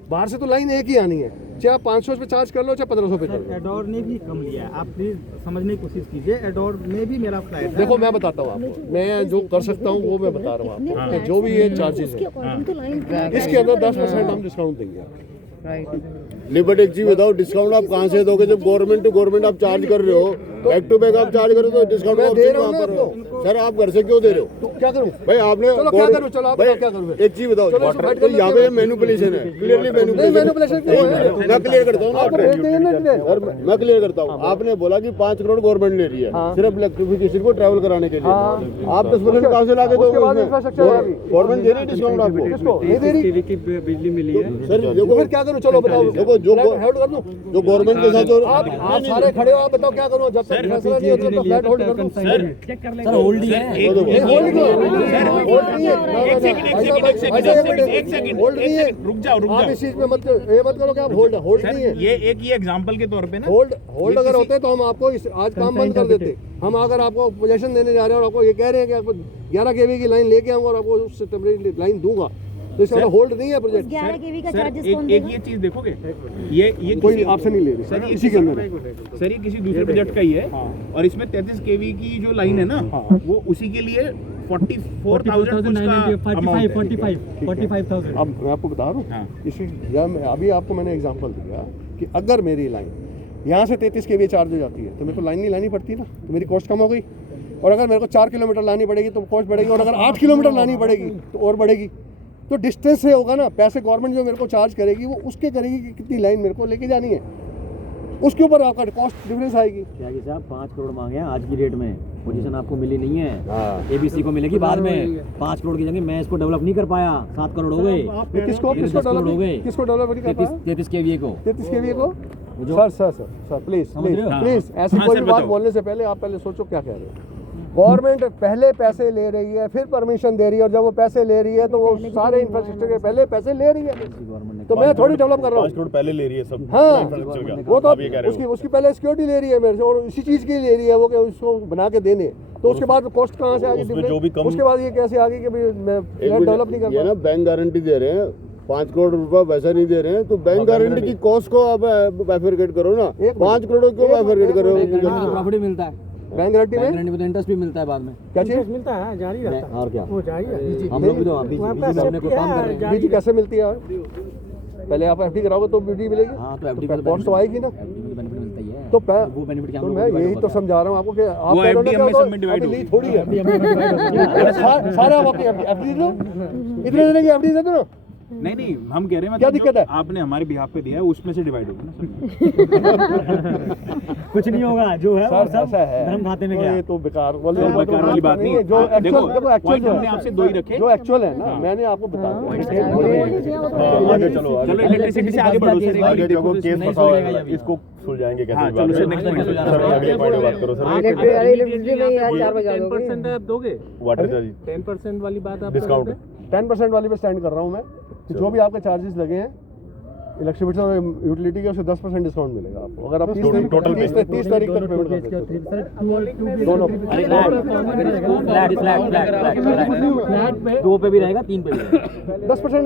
बाहर से तो लाइन एक ही आनी है, चाहे आप 500 पे चार्ज कर लो चाहे 1500 पे कर लो। एडोर ने भी कम लिया है, आप प्लीज समझने की कोशिश कीजिए। एडोर में भी मेरा फ्लैट है। देखो मैं बताता हूँ आपको, मैं जो कर सकता हूँ वो मैं बता रहा हूँ आपको, कि जो भी ये चार्जेस है इसके अंदर 10% हम डिस्काउंट देंगे। लिबर्ट एक चीज बताओ, डिस्काउंट आप कहाँ से दोगे? जब गवर्नमेंट टू गवर्नमेंट आप चार्ज कर रहे हो, बैक टू बैक आप चार्ज कर रहे हो, तो डिस्काउंट मैं दे रहा हूँ कहाँ ना पर? सर आप घर से क्यों दे रहे हो? तो क्या करूँ भाई आपने चलो क्या करूँ, चलो आप बताओ क्या करूँ। एक चीज बताओ, चलो इसको fight कर लो, यहाँ पे मैनिपुलेशन है, क्लियरली मैनिपुलेशन क्यों है? मैं क्लियर करता हूँ ना आपको भेज देंगे ना इसलिए। और मैं क्लियर करता हूँ। आपने बोला कि 5 करोड़ गवर्नमेंट ले रही है सिर्फ इलेक्ट्रिफिकेशन को ट्रैवल कराने के लिए, आप 10% कहाँ से ला के उसके बाद दोगे? इंफ्रास्ट्रक्चर है गवर्नमेंट दे रही है डिस्काउंट आपको? किसको नहीं दे रही? बिजली मिली है सर तो देखो फिर क्या करूँ, चलो बताओ। देखो जो होल्ड कर दूँ, जो गवर्नमेंट के साथ जो आप सारे खड़े हो, आप बताओ क्या करूँ? जब तक फैसला नहीं होता तो फ्लैट होल्ड कर दूँ। सर होल्ड ही है, होल्ड नहीं है, रुक जाओ आप इस चीज में मत ये मत करो कि आप होल्ड नहीं है। ये एक ही एग्जांपल के तौर पे ना, होल्ड अगर होते तो हम आपको आज काम बंद कर देते। हम अगर आपको पोजीशन देने जा रहे हैं और आपको ये कह रहे हैं कि आपको 11 केवी की लाइन लेके आऊंगा और आपको उससे टेम्परेरी लाइन दूंगा, तो इसका होल्ड नहीं है प्रोजेक्ट। 11 केवी का सर चार्जेस एक कौन एक देगा? ये चीज देखोगे, ये कोई आपसे नहीं ले रही सर, इसी के अंदर है। सर ये किसी दूसरे प्रोजेक्ट का ही है, और इसमें 33 केवी की जो लाइन है ना, वो उसी के लिए 45,000 अब मैं आपको बता रहा हूँ इसी अभी आपको मैंने एग्जांपल दिया कि अगर मेरी लाइन यहाँ से 33 केवी चार्ज हो जाती है तो मेरे को लाइन नहीं लानी पड़ती ना, तो मेरी कॉस्ट कम हो गई। और अगर मेरे को 4 किलोमीटर लानी पड़ेगी तो कॉस्ट बढ़ेगी, और अगर 8 किलोमीटर लानी पड़ेगी तो और बढ़ेगी। तो डिस्टेंस से होगा ना, पैसे गवर्नमेंट जो मेरे को चार्ज करेगी वो उसके करेगी कि कितनी लाइन मेरे को लेके जानी है, उसके ऊपर आपका कॉस्ट डिफरेंस आएगी। क्या कि साहब 5 करोड़ मांगे हैं आज की डेट में, पोजीशन आपको मिली नहीं है, एबीसी को मिलेगी बाद में। 5 करोड़ की जगह मैं इसको डेवलप नहीं कर पाया, 7 करोड़ हो गए। किसको डेवलप नहीं कर पाया? 33 केवीए को, 33 केवीए को। जो सर प्लीज समझ रहे हो? प्लीज ऐसी कोई भी बात बोलने से पहले आप पहले सोचो क्या कह रहे हो। गवर्नमेंट पहले पैसे ले रही है, फिर परमिशन दे रही है, और जब वो पैसे ले रही है तो वो सारे इंफ्रास्ट्रक्चर के पहले पैसे ले रही है। तो मैं थोड़ी डेवलप कर रहा 5 हूँ। करोड़ पहले ले रही है सब। हाँ, इंफ्रास्ट्रक्चर का। वो तो आप ये कह रहे हो। उसकी पहले सिक्योरिटी ले रही है मेरे से, और इसी चीज़ की ले रही है वो कि उसको बना के देने। तो उसके बाद कॉस्ट कहाँ से आ उसमें गई? जो भी कम- उसके बाद ये कैसे आ गई कि भाई मैं डेवलप नहीं कर ये ना बैंक गारंटी दे रहे हैं, 5 करोड़ रुपया वैसा नहीं दे रहे हैं, तो बैंक गारंटी की कॉस्ट को आप बाइफरकेट करो ना। 5 करोड़ क्यों बाइफरकेट कर रहे हो? प्रॉफिट मिलता है, बैंक गारंटी में गारंटी में तो इंटरेस्ट भी मिलता है बाद में। क्या चीज़ मिलता है जारी रहता है, और क्या वो जारी है। हम लोग भी तो बीच में अपने को काम कर रहे हैं। बीजी कैसे मिलती है? पहले आप एफडी कराओगे तो बीजी मिलेगी। हाँ तो एफडी कॉस्ट तो आएगी ना। बेनिफिट मिलता ही है, तो वो बेनिफिट क्या हम तो लोग मैं को यही divide तो होता है। समझा रहा हूँ आपको कि आप वो कह रहे हो ना FDM में कि सब में divide अभी होगी। थोड़ी है सारे आप अपनी एफडी दो, इतने देने की एफडी दे दो ना। नहीं हम कह रहे हैं क्या मतलब दिक्कत जो है? आपने हमारे बिहाफ पे दिया है उसमें से डिवाइड होगा ना। कुछ नहीं होगा, जो है वो सर सब ऐसा है धर्म खाते में तो गया। ये तो बेकार बेकार वाली बात नहीं है। जो देखो, एक्चुअल point जो हमने आपसे दो ही रखे। जो एक्चुअल है ना, मैंने आपको बता दिया। आगे चलो, चलो इलेक्ट्रिसिटी से आगे बढ़ो सर। आगे देखो केस नहीं फंसा हुआ सुलझेगा है, अभी। इसको सुलझाएंगे कैसे? हाँ, बाद चलो सर, में। next point पे सर अगले पॉइंट पे बात करो सर। इलेक्ट्रिसिटी में यार 4 बजे 10% आप दोगे? वाटर चार्ज 10% वाली बात आप डिस्काउंट 10% वाली पे स्टैंड कर रहा हूँ मैं कि जो भी आपके चार्जेस लगे हैं इलेक्ट्रिसिटी और यूटिलिटी का उससे 10% डिस्काउंट मिलेगा आपको अगर आप टोटल 30 तारीख तक पेमेंट कर सकते हो दोनों दो पे भी रहेगा, 3 पे भी रहेगा। 10%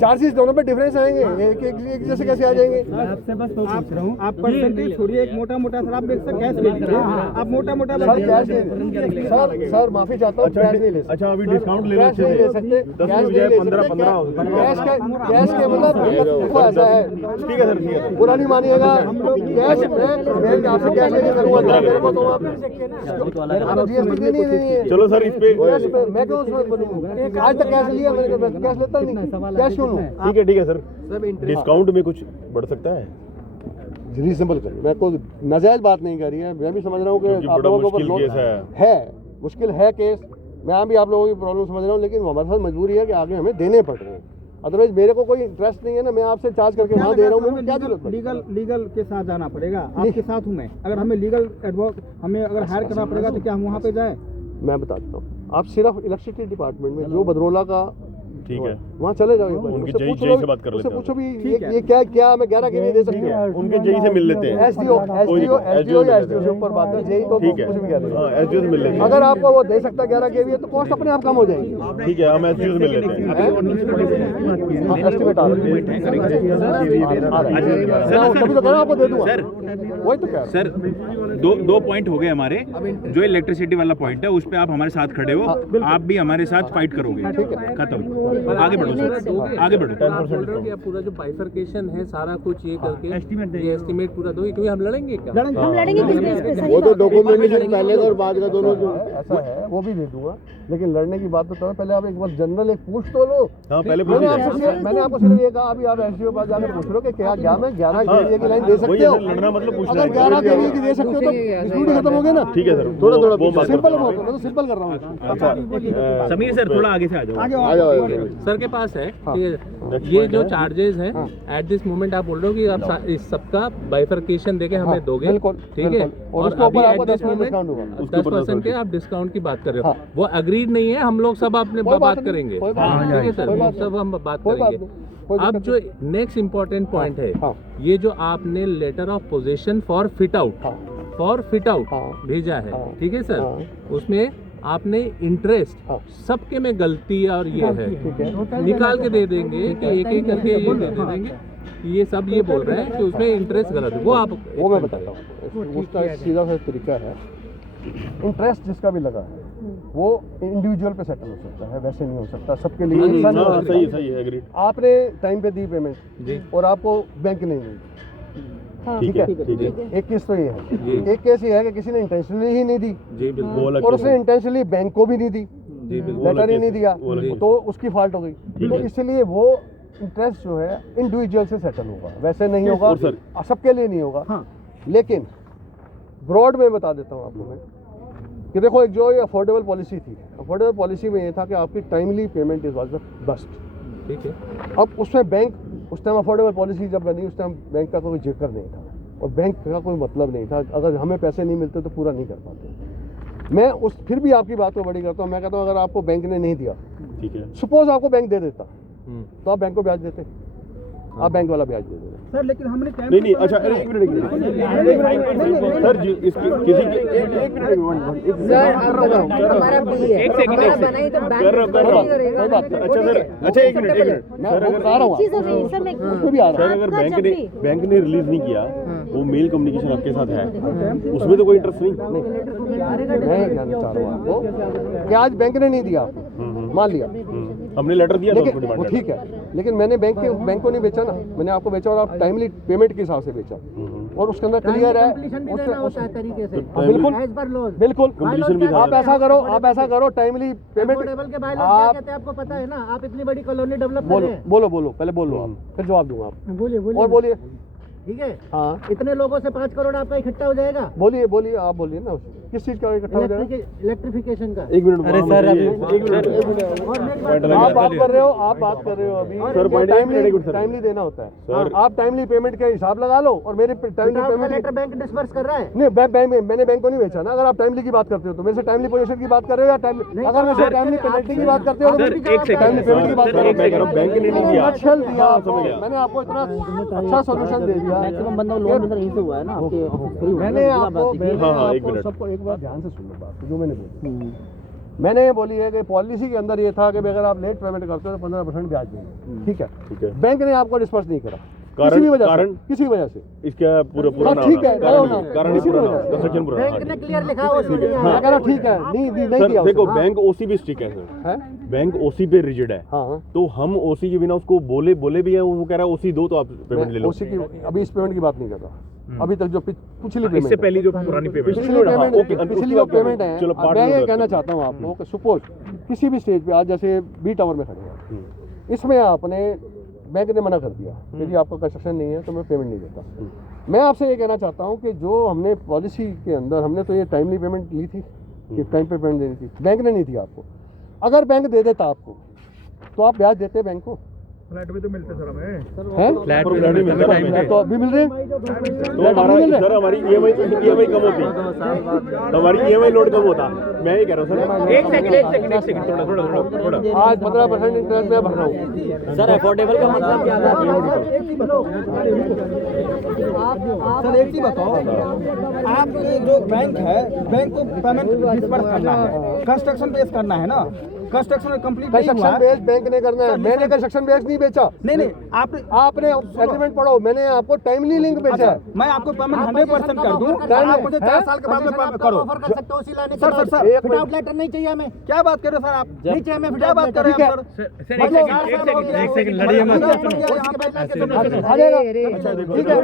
चार्जेस दोनों पे डिफरेंस आएंगे, एक जैसे कैसे आ जाएंगे? आप परसेंटेज छोड़िए, एक मोटा मोटा सर आप कैश ले लीजिए, आप मोटा मोटा सर कैश सर माफी चाहता हूँ, कैश नहीं ले सकते। अच्छा अभी डिस्काउंट ले कैश नहीं ले सकते, कैश नहीं ले सकते। कैश के मतलब देखो ऐसा है, ठीक है सर, ठीक है। बुरा नहीं मानिएगा, कैश मैं आपसे कैश लेके करूँगा मेरे को तो आप GST देनी नहीं है। चलो सर इस पे मैं क्यों उसमें बनूँ? आज तक कैश लिया मैंने, कैश लेता नहीं, कैश क्यों लूँ? ठीक है सर। डिस्काउंट में कुछ बढ़ सकता है? रीजनेबल करिए, मैं कोई नाजायज बात नहीं कर रही है, मैं भी समझ रहा हूँ कि आप लोगों के ऊपर मुश्किल केस है, मुश्किल है केस, मैं भी आप लोगों की प्रॉब्लम समझ रहा हूँ, लेकिन वो हमारे साथ मजबूरी है कि आगे हमें देने पड़ रहे हैं। अदरवाइज मेरे को कोई इंटरेस्ट नहीं है ना, मैं आपसे चार्ज करके वहाँ दे रहा हूँ, मेरे क्या जरूरत है? लीगल के साथ जाना पड़ेगा, आपके साथ हूँ मैं। अगर हमें लीगल हमें अगर हायर करना पड़ेगा तो क्या हम वहाँ पे जाए? मैं बताता हूँ, आप सिर्फ इलेक्ट्रिसिटी डिपार्टमेंट में जो बदरोला का ठीक है, वहाँ चले जाओ, उनके जेई से बात कर लेते हैं। पूछो भी ये क्या मैं 11 के लिए दे सकती हूँ? उनके जेई से मिल लेते हैं। एसडीओ से ऊपर बात है, जेई तो ठीक है, कुछ भी कह देंगे। एसडीओ से मिल लेते हैं। अगर आपको वो दे सकता है 11 के लिए तो कॉस्ट अपने आप कम हो जाएगी। ठीक है, हम एसडीओ से मिल लेते हैं। एस्टिमेट आ रहा है, तभी तो कह रहा हूं, आपको दे दूंगा सर, वही तो कह रहा हूं सर। दो पॉइंट हो गए हमारे। जो इलेक्ट्रिसिटी वाला पॉइंट है उस पे आप हमारे साथ खड़े हो, आप भी हमारे साथ फाइट करोगे, खत्म। आगे बढ़ो सर, आगे बढ़ो। कि अब पूरा जो बाइफरकेशन है सारा कुछ ये करके ये एस्टीमेट पूरा दो, क्योंकि हम लड़ेंगे क्या? हम लड़ेंगे किस बेस पे? सही वो तो बात है। डॉक्यूमेंटेशन पहले का और बाद का दोनों जो ऐसा है, वो भी दे दूंगा, लेकिन लड़ने की बात तो करो, पहले आप एक बार जनरल एक पूछ तो लो। हाँ पहले मैंने आपको सिर्फ ये कहा, अभी आप एसडीओ पास जाकर पूछ लो कि क्या क्या मैं 11 के की लाइन दे सकते हो? लड़ना मतलब पूछना अगर 11 के की दे सकते हो तो डिस्प्यूट खत्म हो गया ना। ठीक है सर, थोड़ा वो सिंपल मैं तो सिंपल कर रहा हूँ। समीर सर थोड़ा आगे से आ जाओ। आ जाओ। सर के पास है कि ये जो चार्जेस हैं एट दिस मोमेंट आप बोल रहे हो कि आप इस सबका बाइफरकेशन देके हमें दोगे, बिल्कुल, ठीक है? बिल्कुल। और उसके ऊपर आपको 10% डिस्काउंट होगा। 10% के आप डिस्काउंट की बात कर रहे हो, वो अग्रीड नहीं है, हम लोग सब अपने बात करेंगे, ठीक है सर, सब हम बात करेंगे। अब जो नेक्स्ट इम्पोर्टेंट पॉइंट है, ये जो आपने letter of position for fit out भेजा है, ठीक है सर, उसमें आपने इंटरेस्ट सबके में गलती और ये है निकाल के दे देंगे कि एक एक करके ये दे देंगे, ये सब ये बोल रहे हैं कि उसमें इंटरेस्ट गलत है। वो मैं बताता हूँ, उसका एक सीधा सा तरीका है। इंटरेस्ट जिसका भी लगा है वो इंडिविजुअल पे सेटल हो सकता है, वैसे नहीं हो सकता सबके लिए। सही है, एग्रीड। आपने टाइम पे दी पेमेंट और आपको बैंक नहीं दी, ठीक है, एक केस तो ये है। एक केस ये है कि किसी ने इंटेंशनली ही नहीं दी और उसने इंटेंशनली बैंक को भी नहीं दी, लेटर ही नहीं दिया, तो उसकी फॉल्ट हो गई। तो इसलिए वो इंटरेस्ट जो है इंडिविजुअल से सेटल होगा, वैसे नहीं होगा, सबके लिए नहीं होगा। लेकिन ब्रॉड में बता देता हूँ आपको मैं कि देखो, एक जो ये अफोर्डेबल पॉलिसी थी, अफोर्डेबल पॉलिसी में ये था कि आपकी timely payment is was the best, ठीक है। अब उसमें बैंक उस टाइम अफोर्डेबल पॉलिसी जब बनी उस टाइम बैंक का कोई जिक्र नहीं था और बैंक का कोई मतलब नहीं था। अगर हमें पैसे नहीं मिलते तो पूरा नहीं कर पाते। मैं फिर भी आपकी बात को बड़ी करता हूँ, मैं कहता हूँ अगर आपको बैंक ने नहीं दिया, ठीक है, सपोज आपको बैंक दे देता तो आप बैंक को ब्याज देते, आप बैंक वाला ब्याज दे देते सर। लेकिन हमने नहीं, अच्छा एक मिनट सर जी, इसकी किसी के एक मिनट सर हमारा भी है, हमारा बनाई तो बैंक कोई बात नहीं। अच्छा सर, अच्छा एक मिनट मैं बता रहा हूँ चीज हो रही सर, मैं भी आ रहा सर, अगर बैंक ने रिलीज नहीं किया, वो मेल कम्युनिकेशन आपके साथ है, उसमें तो कोई इंटरेस्ट नहीं। मैं कहना चाह रहा हूँ आपको कि आज बैंक ने नहीं दिया, मान लिया हमने लेटर दिया था उसको वो डिमांड, ठीक है, लेकिन मैंने बैंक को नहीं बेचा ना, मैंने आपको बेचा और आप टाइमली पेमेंट के हिसाब से बेचा और उसके अंदर क्लियर है तरीके से बिल्कुल एज पर लॉज। बिल्कुल कंप्लीशन भी था। आप ऐसा करो टाइमली पेमेंट के बाय लॉज क्या कहते हैं आपको पता है ना? आप इतनी बड़ी कॉलोनी डेवलप कर रहे हैं। बोलो पहले बोलो आप, फिर जवाब दूंगा आप। बोलिए और बोलिए, ठीक है। हाँ, इतने लोगों से 5 करोड़ आपका इकट्ठा हो जाएगा। बोलिए आप बोलिए ना। किस चीज़ का इकट्ठा हो जाएगा? इलेक्ट्रिफिकेशन का। एक मिनट। अरे सर अभी आप बात कर रहे हो अभी सर, टाइमली देना होता है। आप टाइमली पेमेंट का हिसाब लगा लो और मेरे timely payment letter bank disperse कर रहा है। नहीं, मैंने बैंक को नहीं बेचा ना। अगर आप टाइमली की बात करते हो तो मेरे से टाइमली पोजीशन की बात कर रहे हो या टाइमली, अगर मेरे से टाइमली पेनल्टी की बात करते हो तो टाइमली पेमेंट की बात कर रहे हो। बैंक ने नहीं दिया। अच्छा दिया आपको, मैंने आपको इतना अच्छा सॉल्यूशन दे दिया। मैक्सिमम बंदा लोन में यहीं से हुआ है ना आपके मैंने आपको हाँ, एक मिनट। सबको एक बार ध्यान से सुन लो बात जो मैंने बोली। मैंने ये बोली है कि पॉलिसी के अंदर ये था कि अगर आप लेट पेमेंट करते हो तो 15% ब्याज देंगे। ठीक है, बैंक ने आपको डिस्पर्स नहीं करा किसी भी वजह से, किसी वजह से। इसका पूरा हाँ, ठीक है, कारण किसी भी वजह से। कंस्ट्रक्शन पूरा बैंक ने क्लियर लिखा हुआ उसमें नहीं मैं कह रहा ठीक है, नहीं सर किया देखो, उसने। बैंक ओसी पे स्टिक है सर। है? बैंक ओसी पे रिजिड है। हाँ, तो हम ओसी के बिना उसको बोले भी है, वो कह रहा है ओसी दो तो आप पेमेंट ले लो। ओसी की अभी इस पेमेंट की बात नहीं कर रहा। अभी तक जो पिछली पेमेंट इससे पहले जो पुरानी पेमेंट पिछली जो पेमेंट है, चलो, अब मैं ये कहना चाहता हूँ आपको कि सपोज किसी भी स्टेज पे आज जैसे बी टावर में खड़े हैं, इसमें आपने बैंक ने मना कर दिया कि जी आपका कंस्ट्रक्शन नहीं है तो मैं पेमेंट नहीं देता। मैं आपसे ये कहना चाहता हूँ कि जो हमने पॉलिसी के अंदर हमने तो ये टाइमली पेमेंट ली थी कि टाइम पे पेमेंट देनी थी, बैंक ने नहीं थी आपको। अगर बैंक दे देता आपको तो आप ब्याज देते बैंक को? फ्लैट भी तो मिलते सर हमें। हैं? फ्लैट भी मिलता है। तो अभी मिल रहे हैं? तो हमारा सर हमारी ईएमआई कम होती, हमारी ईएमआई लोड कम होता। मैं ये कह रहा हूँ सर, एक सेकंड थोड़ा आज 15% इंटरेस्ट में भर रहा हूँ। सर अफोर्डेबल का मतलब क्या था? सर एक चीज बताओ, आप जो बैंक है, बैंक को पेमेंट डिस्पर्स करना है, कंस्ट्रक्शन बेस करना है ना, कंस्ट्रक्शन कंप्लीट नहीं हुआ। कंस्ट्रक्शन बेस बैंक ने करना है, मैंने कंस्ट्रक्शन बेस नहीं बेचा। नहीं आपने एग्रीमेंट पढ़ो, मैंने आपको टाइमली लिंक बेचा है। मैं आपको पेमेंट 100% कर दूं, आप मुझे 4 साल के बाद में पेमेंट करो। ऑफर कर सकते हो उसी लाने के सर, बाद। सर, एक फिट आउट लेटर नहीं चाहिए हमें। क्या बात कर रहे हो सर आप? नहीं चाहिए हमें, क्या बात कर रहे हैं ठीक आप सर? एक सेकंड लड़िए मत। आ जाएगा, ठीक है,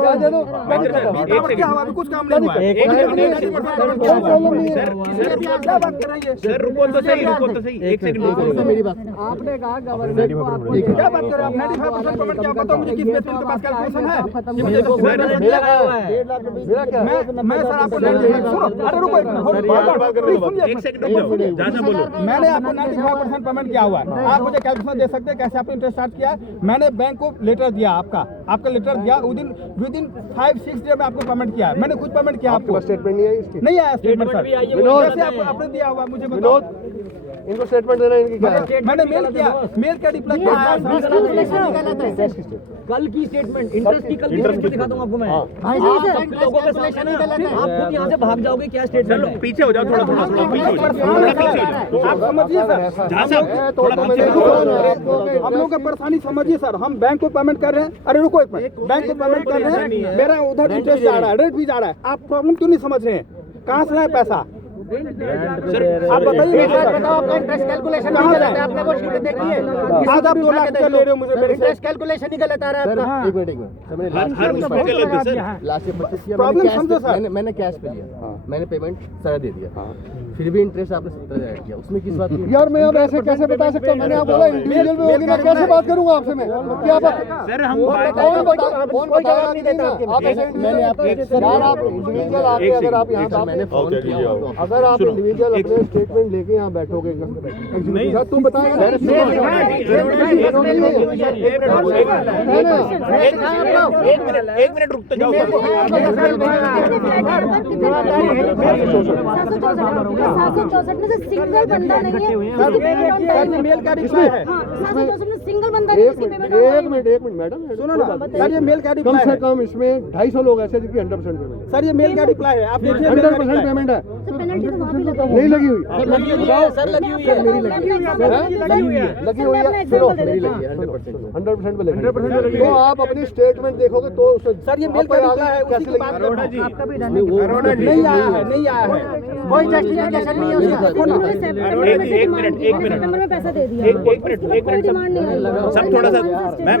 ब्याज दे दो, बैंक खत्म। क्या हुआ? अभी कुछ काम नहीं हुआ है। क्या बात कर रहे हैं? सर रुको तो सही, एक सेकंड मेरी बात आपने कहा गवर्नमेंट को आपको क्या बात कर रहे हैं आप? 95% पेमेंट क्या बताओ मुझे, किस बेस पे इनके पास कैलकुलेशन है? मेरा क्या है? मैं सर आपको सुनो, अरे रुको एक मिनट, एक सेकंड रुको, जहाँ से बोलो। मैंने आपको 95% पेमेंट किया हुआ है। आप मुझे कैलकुलेशन दे सकते हैं कैसे आपने इंटरेस्ट स्टार्ट किया है? मैंने बैंक को लेटर दिया, आपका लेटर दिया, विद इन 5-6 डे में आपको पेमेंट किया है। मैंने खुद पेमेंट किया आपको। स्टेटमेंट नहीं है इसकी? नहीं आया स्टेटमेंट सर। कैसे आपने दिया हुआ मुझे बताओ। इनको स्टेटमेंट देना है, इनकी क्या है? मैंने मेल किया, मेल का रिप्लाई क्या आया सर? कल की स्टेटमेंट, इंटरेस्ट की कल की स्टेटमेंट दिखा दूंगा आपको मैं। लोगों के सामने आप खुद यहाँ से भाग जाओगे क्या स्टेटमेंट है? पीछे हो जाओ, थोड़ा पीछे हो जाओ। आप समझिए सर, जहाँ से हम लोग का परेशानी समझिए सर। हम बैंक को पेमेंट कर रहे हैं, अरे रुको एक मिनट, बैंक को पेमेंट कर रहे हैं, मेरा उधर इंटरेस्ट जा रहा है, रेट भी जा रहा है। आप प्रॉब्लम क्यों नहीं समझ रहे हैं? कहाँ से लाए पैसा? आप बताइए, आपका इंटरेस्ट कैलकुलेशन नहीं गलत है, आपने वो शीट देखी है? आज आप 2 लाख रुपया ले रहे हो मुझे मेरे से। इंटरेस्ट कैलकुलेशन ही गलत आ रहा है आपका। एक मिनट, हर उसमें गलत है सर। लास्ट में 25 किया, प्रॉब्लम समझो सर। मैंने कैश पे लिया, मैंने पेमेंट सारा दे दिया, फिर भी इंटरेस्ट आपने 17,000 किया, उसमें किस बात की? यार मैं अब ऐसे कैसे बता सकता हूँ? मैंने आपको बोला इंडिविजुअल में होगी, मैं कैसे बात करूंगा आपसे? मैं क्या बात? सर हम कौन बताया नहीं देना? आप ऐसे मैंने यार आप इंडिविजुअल आके अगर आप यहाँ मैंने फोन किया, अगर आप इंडिविजुअल अपने स्टेटमेंट लेके यहाँ बैठोगे नहीं, तुम बताएगा एक मिनट रुकते जाओ। 764 में से सिंगल बंदा नहीं है। मेल का रिप्लाई है। 764 में सिंगल बंदा नहीं है जिसकी पेमेंट हो रही है। एक मिनट मैडम, सुनो ना सर, ये मेल का कम रिप्लाई से है। कम इसमें 250 लोग ऐसे जिनकी 100% पेमेंट है। सर ये मेल का रिप्लाई है, आप देखिए। 100% पेमेंट है, तो पेनल्टी तो वहाँ भी लगी नहीं लगी हुई? लगी हुई है सर, लगी हुई है। मेरी लगी है, लगी हुई है। चलो मेरी लगी है 100% पे लगी। तो आप अपनी स्टेटमेंट देखोगे तो सर ये मेल का रिप्लाई है, उसी की बात कर रहा हूं। आपका भी नहीं आया है, नहीं आया है, कोई जस्टिफिकेशन नहीं है उसका। एक मिनट में पैसा दे दिया। एक मिनट कोई डिमांड नहीं है। सब थोड़ा सा मैम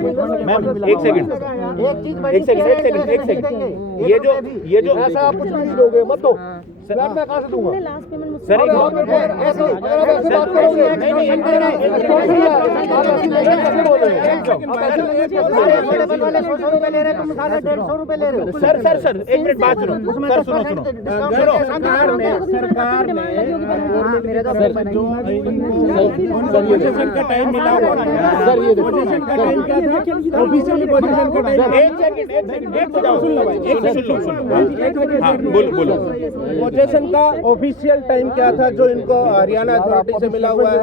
एक सेकंड एक सेकंड ये जो ऐसा आप कुछ भी नहीं दोगे, मत दो। फ्लैट मैं कहाँ से दूंगा? लास्ट पेमेंट मुझसे सर, एक आप ऐसे बात करोगे, कैसे बोल रहे हैं? आप ऐसे अफोर्डेबल वाले 100 रुपए ले रहे हैं, तुम सारे 150 रुपए ले रहे हो। सर एक मिनट बात सुनो सर, सुनो सरकार ने मेरे पोजीशन का टाइम मिला हुआ था सर ये देखो ऑफिशियली पोजीशन का टाइम एक सेकंड सुन लो भाई, हाँ बोलो पोजीशन का ऑफिशियल टाइम क्या था जो इनको हरियाणा अथॉरिटी से मिला हुआ है,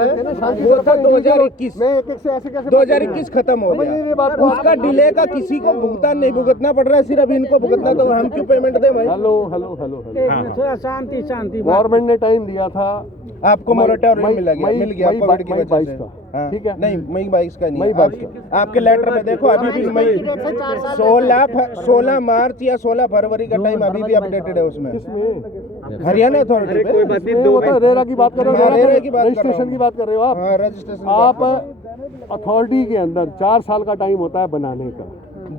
वो था 2021। मैं एक से ऐसे कैसे 2021 खत्म हो गया, उसका डिले का किसी को भुगतान नहीं भुगतना पड़ रहा है, सिर्फ इनको भुगतना, तो हम क्यों पेमेंट दें भाई? हेलो थोड़ा शांति गवर्नमेंट ने टाइम दिया था आपको मोरेटोरियम मिल गया कोविड की वजह से। हाँ, ठीक है, नहीं मई 22 का नहीं, मई 22 का आपके लेटर में देखो अभी भी मई 16 मार्च या 16 फरवरी का टाइम अभी भी अपडेटेड है उसमें, हरियाणा अथॉरिटी पे। कोई बात नहीं, वो तो रेरा की बात कर रहे हो, रेरा की बात कर रहा हूं। रजिस्ट्रेशन की बात कर रहे हो आप। हाँ, रजिस्ट्रेशन आप अथॉरिटी के अंदर 4 साल का टाइम होता है बनाने का,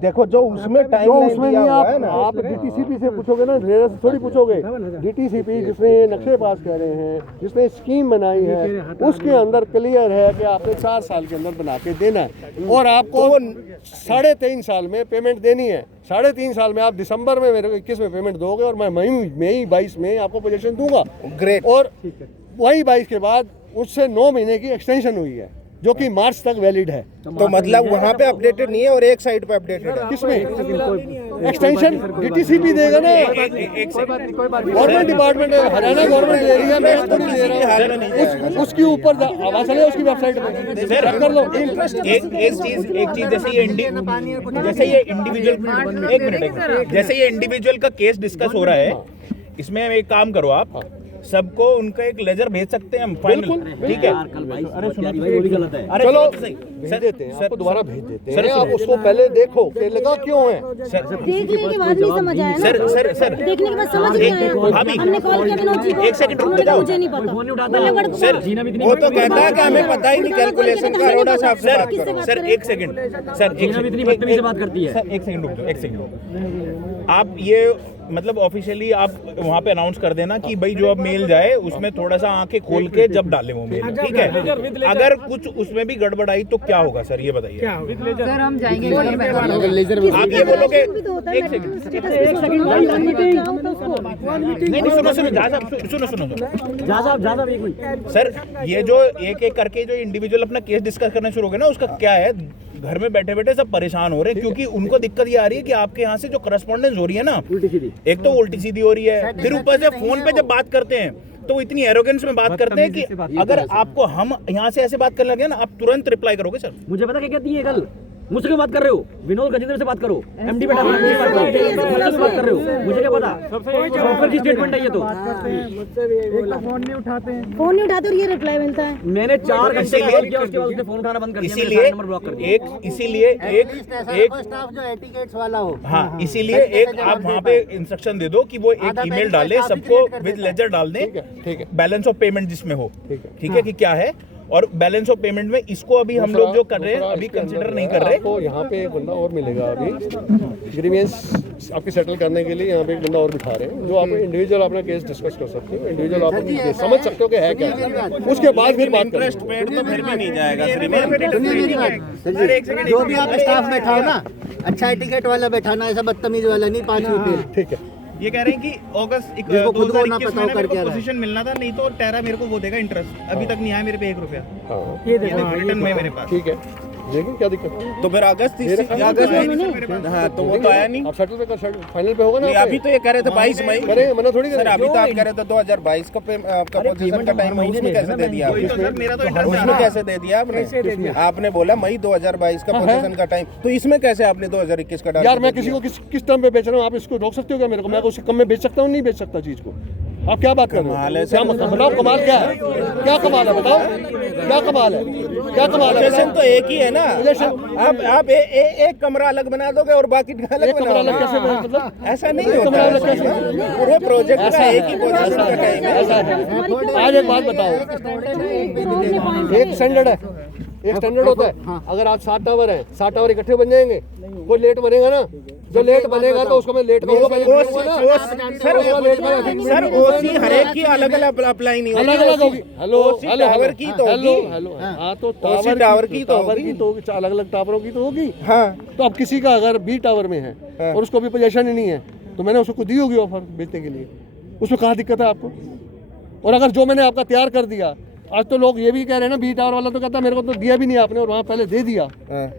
देखो जो उसमें टाइम जो उसमें दिया नहीं हुआ है ना, आप डीटीसीपी से पूछोगे ना, रेरा से थोड़ी पूछोगे। डीटीसीपी जिसने नक्शे पास कर रहे हैं, जिसने स्कीम बनाई है, उसके अंदर क्लियर है कि आपने 4 साल के अंदर बना के देना है और आपको 3.5 साल में पेमेंट देनी है। 3.5 साल में आप दिसंबर में मेरे को 21 में पेमेंट दोगे और मैं मई 22 में आपको पोजीशन दूंगा। ग्रेट। और वही 22 के बाद उससे 9 महीने की एक्सटेंशन हुई है जो कि मार्च तक वैलिड है। तो मतलब वहाँ पे अपडेटेड नहीं है और एक साइड पे अपडेटेड है। किसमें एक्सटेंशन डीटीसीपी देगा ना, गवर्नमेंट डिपार्टमेंट है, हरियाणा गवर्नमेंट दे रही है, मैं तो नहीं दे रहा हूं। उसके ऊपर आवाज चले उसकी वेबसाइट पे चेक कर लो। एक चीज जैसे ये इंडिविजुअल एक मिनट जैसे ये इंडिविजुअल का केस डिस्कस हो रहा है, इसमें एक काम करो आप सबको उनका एक लेजर भेज सकते हैं हम फाइनल, ठीक है? अरे सुनो वो भी गलत है। अरे चलो सही भेज देते हैं, आपको दोबारा भेज देते सर, हैं, आप उसको पहले देखो कि लगा क्यों है। देखने के बाद नहीं समझ आया ना, सर देखने के बाद समझ नहीं आया। हमने कॉल किया विनोद जी को, एक सेकंड रुक उन्होंने कहा जाओ। मुझे नहीं पता। सर वो तो कहता है कि हमें पता ही नहीं कैलकुलेशन का, अरोड़ा साहब से बात करो। सर एक सेकंड सर इतनी बदतमीजी से बात करती है। सर एक सेकंड रुक जाओ, एक सेकंड। आप ये मतलब ऑफिशियली आप वहाँ पे अनाउंस कर देना कि भाई जो अब मेल जाए उसमें थोड़ा सा आंखें खोल के जब डाले वो मेल, ठीक है? अगर कुछ उसमें भी गड़बड़ आई तो क्या होगा सर, ये बताइए। सर हम जाएंगे आप ये बोलोगे एक सेकंड नहीं सुनो सर, ये जो एक करके जो इंडिविजुअल अपना केस डिस्कस करना शुरू हो गया ना, उसका क्या है, घर में बैठे बैठे सब परेशान हो रहे हैं क्योंकि उनको दिक्कत ये आ रही है कि आपके यहाँ से जो करस्पॉन्डेंस हो रही है ना, एक तो उल्टी सीधी हो रही है, फिर ऊपर से फोन पे जब बात करते हैं तो वो इतनी एरोगेंस में बात करते हैं कि अगर आपको हम यहाँ से ऐसे बात करने लगे ना, आप तुरंत रिप्लाई करोगे सर। मुझे पता क्या कहती है, कल मुझसे क्यों बात कर रहे हो? विनोद गजेंद्र से बात करो, एमडी बैठा हुआ है, मुझसे बात करो, मुझसे बात कर रहे हो, मुझे क्या पता? सॉफ्टवेयर की स्टेटमेंट है ये तो। फोन नहीं उठाते और ये रिप्लाई मिलता है। मैंने 4 घंटे कॉल किया, उसके बाद उसने फोन उठाना बंद कर दिया, नंबर ब्लॉक कर दिया। इसीलिए एक स्टाफ जो एटिकेट्स वाला हो। हाँ, इसीलिए एक आप वहाँ पे इंस्ट्रक्शन दे दो कि वो एक ईमेल डाले सबको विद लेजर डाल दें, ठीक है, बैलेंस ऑफ पेमेंट जिसमें हो, ठीक है कि क्या है, और बैलेंस ऑफ पेमेंट में इसको अभी हम लोग जो कर रहे हैं अभी कंसीडर नहीं कर रहे। आपको यहाँ पे एक बंदा और मिलेगा अभी ग्रीवियंस आपकी सेटल करने के लिए, यहाँ पे एक बंदा और बिठा रहे हैं जो आप इंडिविजुअल अपना केस डिस्कस कर सकते हो, इंडिविजुअल आप अपनी समझ सकते हो कि है क्या, उसके बाद फिर बात करें। तो फिर भी नहीं जाएगा जो भी आप स्टाफ बैठाओ ना, अच्छा एटिकेट वाला बैठाना, ऐसा बदतमीज वाला नहीं, 5 रुपए। ठीक है, ये कह रहे हैं कि अगस्त जिसको खुद को ना पता हो करके आ रहा है। पोजीशन मिलना था, नहीं तो टेरा मेरे को वो देगा इंटरेस्ट, अभी तक नहीं आया मेरे पे 1 रुपया। हाँ ये देखो रिटर्न में मेरे पास। ठीक है, देखिए क्या दिक्कत है। तो फिर अगस्त हाँ, तो वो तो आया नहीं। आप सेटल पे कर, फाइनल पे होगा ना। अभी तो ये कह रहे थे 22 मई करेंगे, मना थोड़ी सर, करेंगे। अभी तो आप कह रहे थे 2022 का पोजीशन का टाइम, उसमें कैसे दे दिया आपने? उसमें कैसे दे दिया आपने? आपने बोला मई 2022 का पोजीशन का टाइम, तो इसमें कैसे आपने 2021 का डाल? यार मैं किसी को किस टर्म पे बेच रहा हूँ, आप इसको रोक सकते हो क्या मेरे को? मैं उससे कम में बेच सकता हूँ, नहीं बेच सकता चीज को। आप क्या बात कर रहे हो? क्या मतलब बताओ, कमाल क्या है? क्या कमाल है बताओ, क्या कमाल है? क्या कमाल है? पोजीशन तो एक ही है ना, आप एक कमरा अलग बना दोगे और बाकी अलग कमरा अलग कैसे बनाओगे? मतलब ऐसा नहीं होता है, पूरे प्रोजेक्ट का एक ही पोजीशन का टाइम है। ऐसा है। आज एक बात बताओ, एक स्टैंडर्ड है, एक स्टैंडर्ड होता है। अगर आज 7 टावर हैं, 7 टावर इकट्ठे बन जाएंगे, कोई लेट बनेगा ना, जो लेट बनेगा तो उसको मैं लेट कहूंगा, सर ओसी हर एक की अलग अलग अप्लाई नहीं अलग अलग होगी। हेलो हेलो टावर की तो हेलो होगी। हेलो, हाँ तो ओसी टावर की तो होगी, अलग अलग टावरों की तो होगी। हाँ तो अब किसी का अगर बी टावर में है और उसको भी पोजीशन ही नहीं है, तो मैंने उसको दी होगी ऑफर बेचने के लिए, उसमें कहाँ दिक्कत है आपको? और अगर जो मैंने आपका तैयार कर दिया, आज तो लोग ये भी कह रहे हैं ना, बी टावर वाला तो कहता है मेरे को तो दिया भी नहीं आपने और वहाँ पहले दे दिया,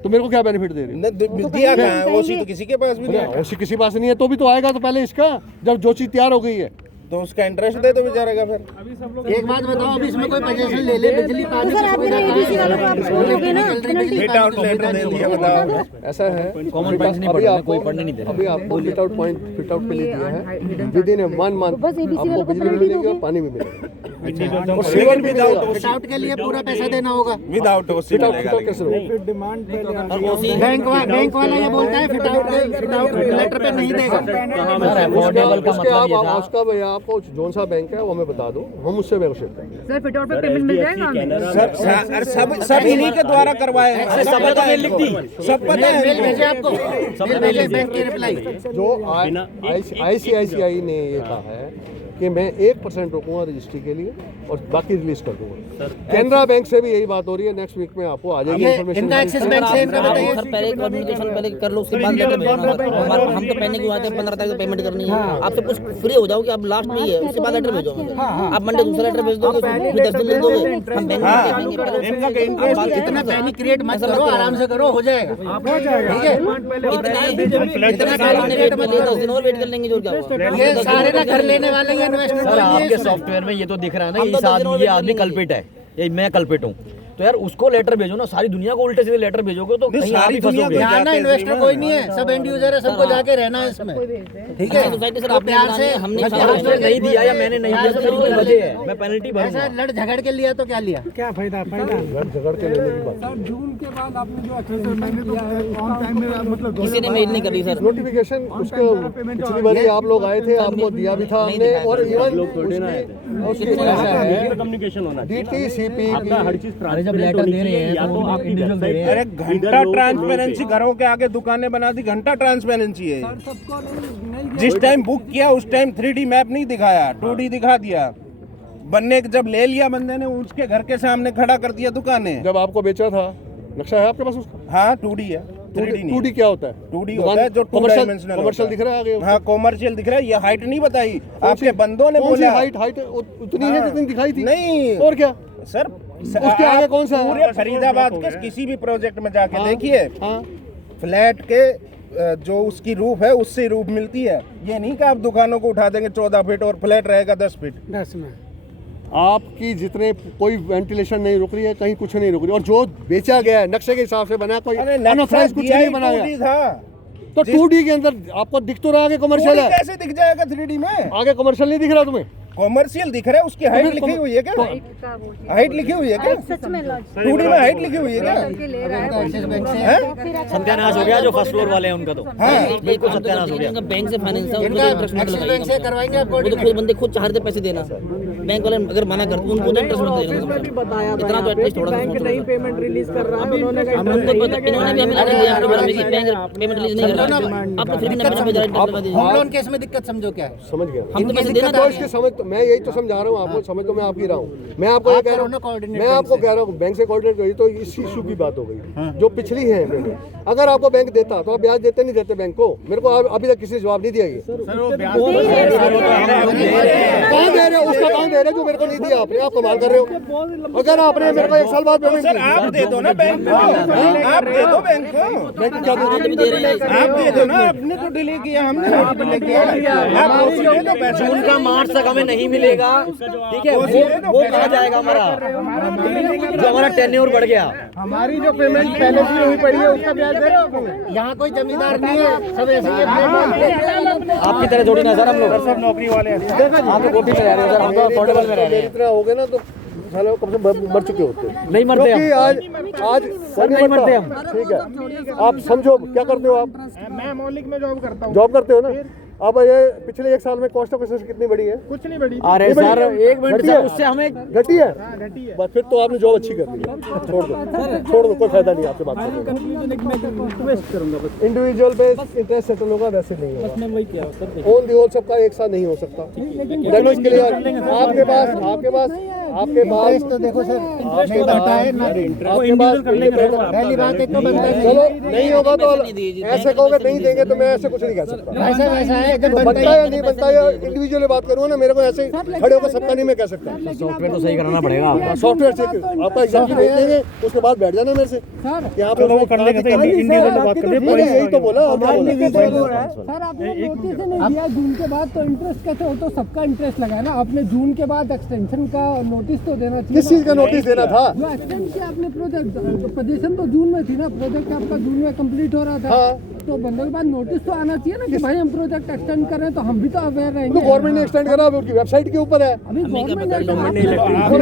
तो मेरे को क्या बेनिफिट दे रहे हो? दिया कहाँ है? ओसी तो किसी के पास भी नहीं है। ओसी किसी पास नहीं है, तो भी तो आएगा तो पहले इसका, जब जो चीज़ तैयार हो गई है तो उसका इंटरेस्ट दे तो बेचारेगा फिर। एक बात बताओ, अभी इसमें कोई पोजीशन ले ले, बिजली पानी सर आप मेरे एबीसी वालों को आप बोलोगे ना फिट आउट लेटर दे दिया, बताओ। ऐसा है। कॉमन पॉइंट्स नहीं पढ़ना, कोई पढ़ने नहीं दे रहा। अभी आपको fit out point fit out के लिए दिया है, विद इन 1 मंथ आपको बिजली भी मिलेगी और पानी भी मिलेगा। और लेकिन विदाउट फिट आउट के लिए पूरा पैसा देना होगा। विदाउट ओसी फिट आउट कैसे होगा? बैंक वाला ये बोलता है फिट आउट लेटर पे नहीं देगा। उसका भैया आपको जौन सा बैंक है वो हमें बता दो, हम उससे नेगोशिएट करेंगे। सर फिट आउट पे पेमेंट मिल जाएगा? सब इन्हीं के द्वारा करवाए हैं। सब पता है, सब पता है। मेल भेजे आपको, मेल भेजे बैंक की रिप्लाई। जो ICICI ने ये कहा है कि मैं 1% रोकूंगा रजिस्ट्री के लिए और बाकी रिलीज कर दूंगा। कैनरा बैंक से भी यही बात हो रही है, नेक्स्ट वीक में आपको आ जाएगी इन्फॉर्मेशन। इनका एक्सिस बैंक से इनका बताइए। सर पहले कम्युनिकेशन पहले कर लो, उसके बाद लेटर भेजना। हम तो पहले क्यों आते हैं, 15 तारीख को पेमेंट करनी है। आप सब कुछ फ्री हो जाओ कि आप लास्ट नहीं है, उसके बाद लेटर भेजो। आप मंडे दूसरा लेटर भेज दोगे, फिर 10 दिन मिल दोगे, हम बैंक में भेजेंगे। इतना पैनिक क्रिएट मत करो, आराम से करो, हो जाएगा। ठीक है, इतना टाइम वेट कर लिया, 10 दिन और वेट कर लेंगे, जो क्या हुआ। ये सारे ना घर लेने वाले हैं इन्वेस्टर। आपके सॉफ्टवेयर में ये तो दिख रहा है ना, ये आदमी कल्पिट है, ये मैं कल्पिट हूँ, तो यार उसको लेटर भेजो ना। सारी दुनिया को उल्टे सीधे लेटर भेजोगे तो कहीं आप ही फंसोगे। यहाँ ना इन्वेस्टर कोई नहीं है, सब एंड यूजर है, सबको जाके रहना है इसमें। ठीक है, सोसाइटी सर तो आपने प्यार से हमने आपने नहीं दिया या मैंने नहीं दिया, तो मेरी कोई वजह है, मैं पेनल्टी ऐसा भरूंगा। लड़ झगड़ के लिया तो क्या लिया? झगड़ के लेने की बात। जून के बाद आपने जो एक्सेसर मैंने तो ऑन टाइम में मतलब किसी ने मेल नहीं करी सर। नोटिफिकेशन उसके पिछली बार आप लोग आए थे, आपको दिया भी था हमने। और इवन उसकी ऐसा है कम्युनिकेशन होना चाहिए। DTCP हर चीज जब लेटर दे रहे हैं या तो आप इंडिविजुअल दे रहे हैं। अरे घंटा ट्रांसपेरेंसी, घरों के आगे दुकानें बना दी, घंटा ट्रांसपेरेंसी है। जिस टाइम बुक किया उस टाइम 3D मैप नहीं दिखाया, 2D दिखा दिया। बनने जब ले लिया बंदे ने, उसके घर के सामने खड़ा कर दिया दुकानें। जब आपको बेचा था, नक्शा है आपके पास उसका? हाँ 2D है, 3D नहीं। 2D क्या होता है? 2D होता है जो 2 डायमेंशनल कमर्शियल दिख रहा है आगे। हाँ कॉमर्शियल दिख रहा है। ये हाइट नहीं बताई आपके बंदों ने, बोला हाइट उतनी है जितनी दिखाई थी। नहीं और क्या सर, उसके आगे कौन सा है? पूरे फरीदाबाद के किसी भी प्रोजेक्ट में जाके देखिए, हाँ फ्लैट के जो उसकी रूफ है उससे रूफ मिलती है। ये नहीं कि आप दुकानों को उठा देंगे 14 फीट और फ्लैट रहेगा 10 फीट। 10 में आपकी जितने कोई वेंटिलेशन नहीं रुक रही है, कहीं कुछ नहीं रुक रही। और जो बेचा गया है नक्शे के हिसाब से बना, कोई अनऑथराइज्ड कुछ नहीं बनाया था। तो 2D के अंदर आपको दिख तो रहा आगे कमर्शियल है, कैसे दिख जाएगा 3D में? आगे कमर्शियल नहीं दिख रहा तुम्हें? कॉमर्शियल दिख रहा है, उसकी हाइट लिखी हुई है क्या? हाइट लिखी हुई है क्या? सच में 2D में हाइट लिखी हुई है क्या? सत्यानाश हो गया जो फर्स्ट फ्लोर वाले हैं उनका। तो बिल्कुल सत्यानाश हो गया। बैंक से फाइनेंस है, उनको इंटरेस्ट मत एक्सिस बैंक से लगाइए। करवाएंगे आपको। वो तो खुद बंदे खुद चाह रहे थे पैसे देना, बैंक वाले अगर मना करते उनको तो इंटरेस्ट मत देना। इतना तो एटलीस्ट थोड़ा सा सोचो। पेमेंट रिलीज कर रहा है, उन्होंने हमको पता, इन्होंने भी हमें लेटर दिया है कि बैंक पेमेंट रिलीज नहीं कर रहा। आप तो फिर भी 90,000 इंटरेस्ट लगा दीजिए। होम लोन केस में दिक्कत समझो क्या है? समझ गया। हम तो पैसे देना तो चाहते इसके हैं। समझ तो मैं यही तो समझा रहा हूँ आपको, समझ तो मैं आपकी रहा हूँ। मैं आपको ये कह रहा हूँ, मैं आपको कह रहा हूँ बैंक से कोऑर्डिनेट करिए। तो इस इशू की बात हो गई जो पिछली है पेमेंट। अगर आपको बैंक देता तो आप ब्याज देते नहीं देते बैंक को? मेरे को अभी तक किसी ने जवाब नहीं दिया। ये कहाँ दे रहे हो? उसका कहाँ दे रहे हो जो मेरे को नहीं दिया आपने? आप कमाल कर रहे हो। अगर आपने मेरे को 1 साल बाद पेमेंट सर आप दे दो ना बैंक को, आप दे दो बैंक को, बैंक क्या दे रहे हैं। आप दे दो ना। आपने तो डिले किया, हमने नहीं डिले किया। आप उसी दे दो पैसे। जून का मार्च तक हमें नहीं मिलेगा, ठीक है? वो कहाँ जाएगा हमारा, जो हमारा टेन्योर बढ़ गया। हमारी जो पेमेंट पहले से हुई पड़ी है उसका ब्याज दे रहे हो। यहाँ कोई जमींदार नहीं है, सब ऐसे ही आपकी तरह जोड़ी ना सर, हम लोग सब नौकरी वाले हैं। आप लोग कोठी में रह रहे हो सर, हम तो अफोर्डेबल में रह रहे हैं। इतना हो गया ना तो सालों कम से मर चुके होते। नहीं मरते हम। आज सर नहीं मरते हम। ठीक है, आप समझो क्या करते हो आप? मैं मौलिक में जॉब करता हूँ। जॉब करते हो ना, अब ये पिछले 1 साल में कॉस्ट ऑफ कंस्ट्रक्शन कितनी बढ़ी है? कुछ नहीं बड़ी। अरे सर एक मिनट सर, उससे हमें घटी है। बस फिर तो आपने जॉब अच्छी कर ली है। छोड़ दो, कोई फायदा नहीं आपसे बात करने का। इंडिविजुअल पे इंटरेस्ट सेटल होगा, वैसे नहीं होगा। ऑन दी होल सबका एक साथ नहीं हो सकता। आपके पास तो देखो सर, आपके बनता है ना। पहली बात एक तो बनता है, चलो नहीं होगा तो ऐसे कहोगे नहीं देंगे तो मैं ऐसे कुछ नहीं कह सकता। वैसा है जब बनता है या नहीं बनता है, इंडिविजुअली बात करूँगा ना, मेरे को ऐसे खड़े होकर सबका नहीं मैं कह सकता। सॉफ्टवेयर तो सही कराना पड़ेगा। सॉफ्टवेयर से आपका एग्जाम भेज देंगे, उसके बाद बैठ जाना मेरे से यहाँ पे यही तो बोला। सर आपने नोटिस नहीं दिया जून के बाद, तो इंटरेस्ट कैसे हो? तो सबका इंटरेस्ट लगा है ना, आपने जून के बाद एक्सटेंशन का नोटिस तो देना चाहिए। किस चीज का नोटिस देना था? जो एक्सटेंड किया आपने प्रोजेक्ट, पोजीशन तो जून में थी ना, प्रोजेक्ट आपका जून में कंप्लीट हो रहा था। तो बंदे के बाद नोटिस तो आना चाहिए ना कि भाई हम प्रोजेक्ट एक्सटेंड कर रहे हैं, तो हम भी तो अवेयर रहेंगे। गवर्नमेंट ने एक्सटेंड करा, उनकी वेबसाइट के ऊपर है। अभी गवर्नमेंट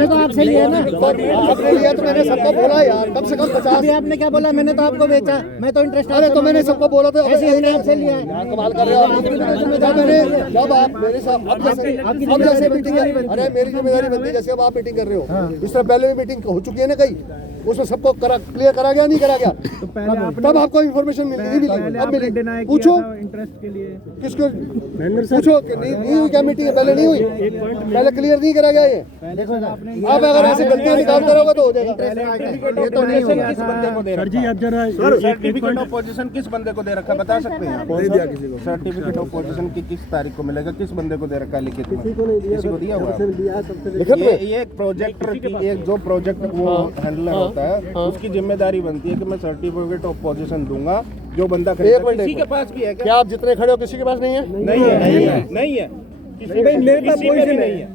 तो आपसे लिया ना। आपने लिया तो मैंने सबको बोला यार, कम से कम 50। अभी आपने क्या बोला? मैंने तो आपको बेचा, मैं तो इंटरेस्ट। अरे तो मैंने सबको बोला था ऐसे ही आपसे लिया है। यार कमाल कर रहे हो आप। जब आप मेरे साथ अब जैसे मीटिंग, अरे मेरी जिम्मेदारी बनती है जैसे अब आप मीटिंग कर रहे हो, इस तरह पहले भी मीटिंग हो चुकी है ना कहीं, उसमें सबको क्लियर करा गया नहीं करा गया, तब आपको इन्फॉर्मेशन मिली नहीं मिली, अब मिली। पूछो इंटरेस्ट के लिए किसको पूछो कि नहीं हुई क्या मीटिंग? पहले नहीं हुई, पहले क्लियर नहीं करा गया ये। अब अगर ऐसे गलतियां निकालते रहोगे तो हो जाएगा। ये तो नहीं होगा। सर जी आप जरा सर्टिफिकेट ऑफ पोजीशन किस बंदे को दे रखा है बता सकते हैं? नहीं दिया किसी को। सर्टिफिकेट ऑफ पोजीशन की किस तारीख को मिलेगा? किस बंदे को दे रखा है लिखित में? किसी को नहीं दिया, किसी को दिया हुआ है? लिखित में ये एक प्रोजेक्टर की एक जो प्रोजेक्ट वो हैंडलर होता है, उसकी जिम्मेदारी बनती है कि मैं सर्टिफिकेट ऑफ पोजीशन दूंगा जो बंदा एक मिनट, किसी के पास भी है क्या आप जितने खड़े हो किसी के पास नहीं है? नहीं है मेरे पास पोजीशन नहीं है,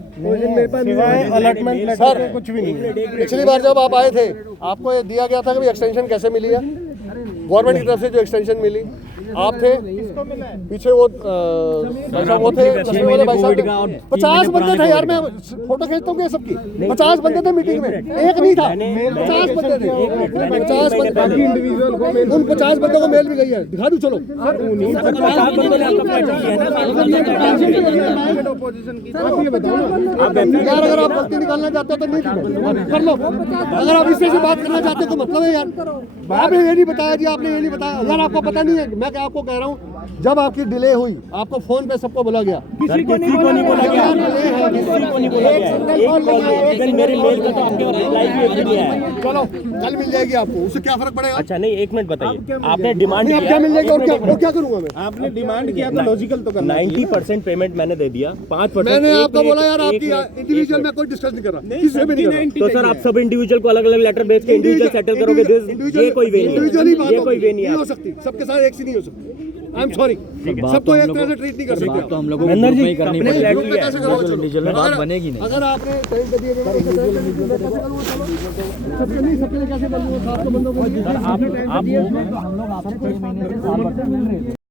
सिवाय अलॉटमेंट सर कुछ भी नहीं है। पिछली बार जब आप आए थे आपको ये दिया गया था कि एक्सटेंशन कैसे मिली है, गवर्नमेंट की तरफ से जो एक्सटेंशन मिली, आप थे पीछे वो वो थे भाई साहब, 50 बंदे थे यार, मैं फोटो खींचता हूँ सबकी। 50 बंदे थे मीटिंग में, एक नहीं था, 50 बंदे थे, 50 बंदे। उन 50 बंदों को मेल भी गई है, दिखा दूं चलो। यार अगर आप गलती निकालना चाहते हो तो नहीं कर लो, अगर आप इससे बात करना चाहते हो तो मतलब है यार, आपने ये नहीं बताया जी, आपने ये नहीं बताया। अगर आपको पता नहीं है, मैं आपको कह रहा हूँ जब आपकी डिले हुई आपको फोन पे सबको बोला गया, किसी को नहीं बोला गया, मेरे मेल का तो आपके रिप्लाई भी दिया है। चलो कल मिल जाएगी आपको, उससे क्या फर्क पड़ेगा? अच्छा नहीं, एक मिनट बताइए, आपने डिमांड अब क्या मिल जाएगी और क्या करूंगा मैं? आपने डिमांड किया तो लॉजिकल तो करना। 90% पेमेंट मैंने दे दिया, 5% मैंने आपको बोला यार, आपकी इंडिविजुअल में कोई डिस्कस नहीं कर रहा, किसी से भी नहीं कर रहा। तो सर आप सब इंडिविजुअल को अलग अलग लेटर भेज के इंडिविजुअल सेटल करोगे? ये कोई वे नहीं, ये कोई वे नहीं हो सकती, सबके साथ एक सी नहीं हो सकती। आई एम सॉरी, सबको एक तरह से ट्रीट नहीं कर सकते। तो हम लोगों को ग्रुप में ही करनी पड़ेगी, इंडिविजुअल में बात बनेगी नहीं। अगर आपने टाइम पे दिए सबके नहीं, सबके कैसे कर लूँगा? 7 बंदों को आप हम लोग आपसे 6 महीने से साल भर से मिल रहे थे।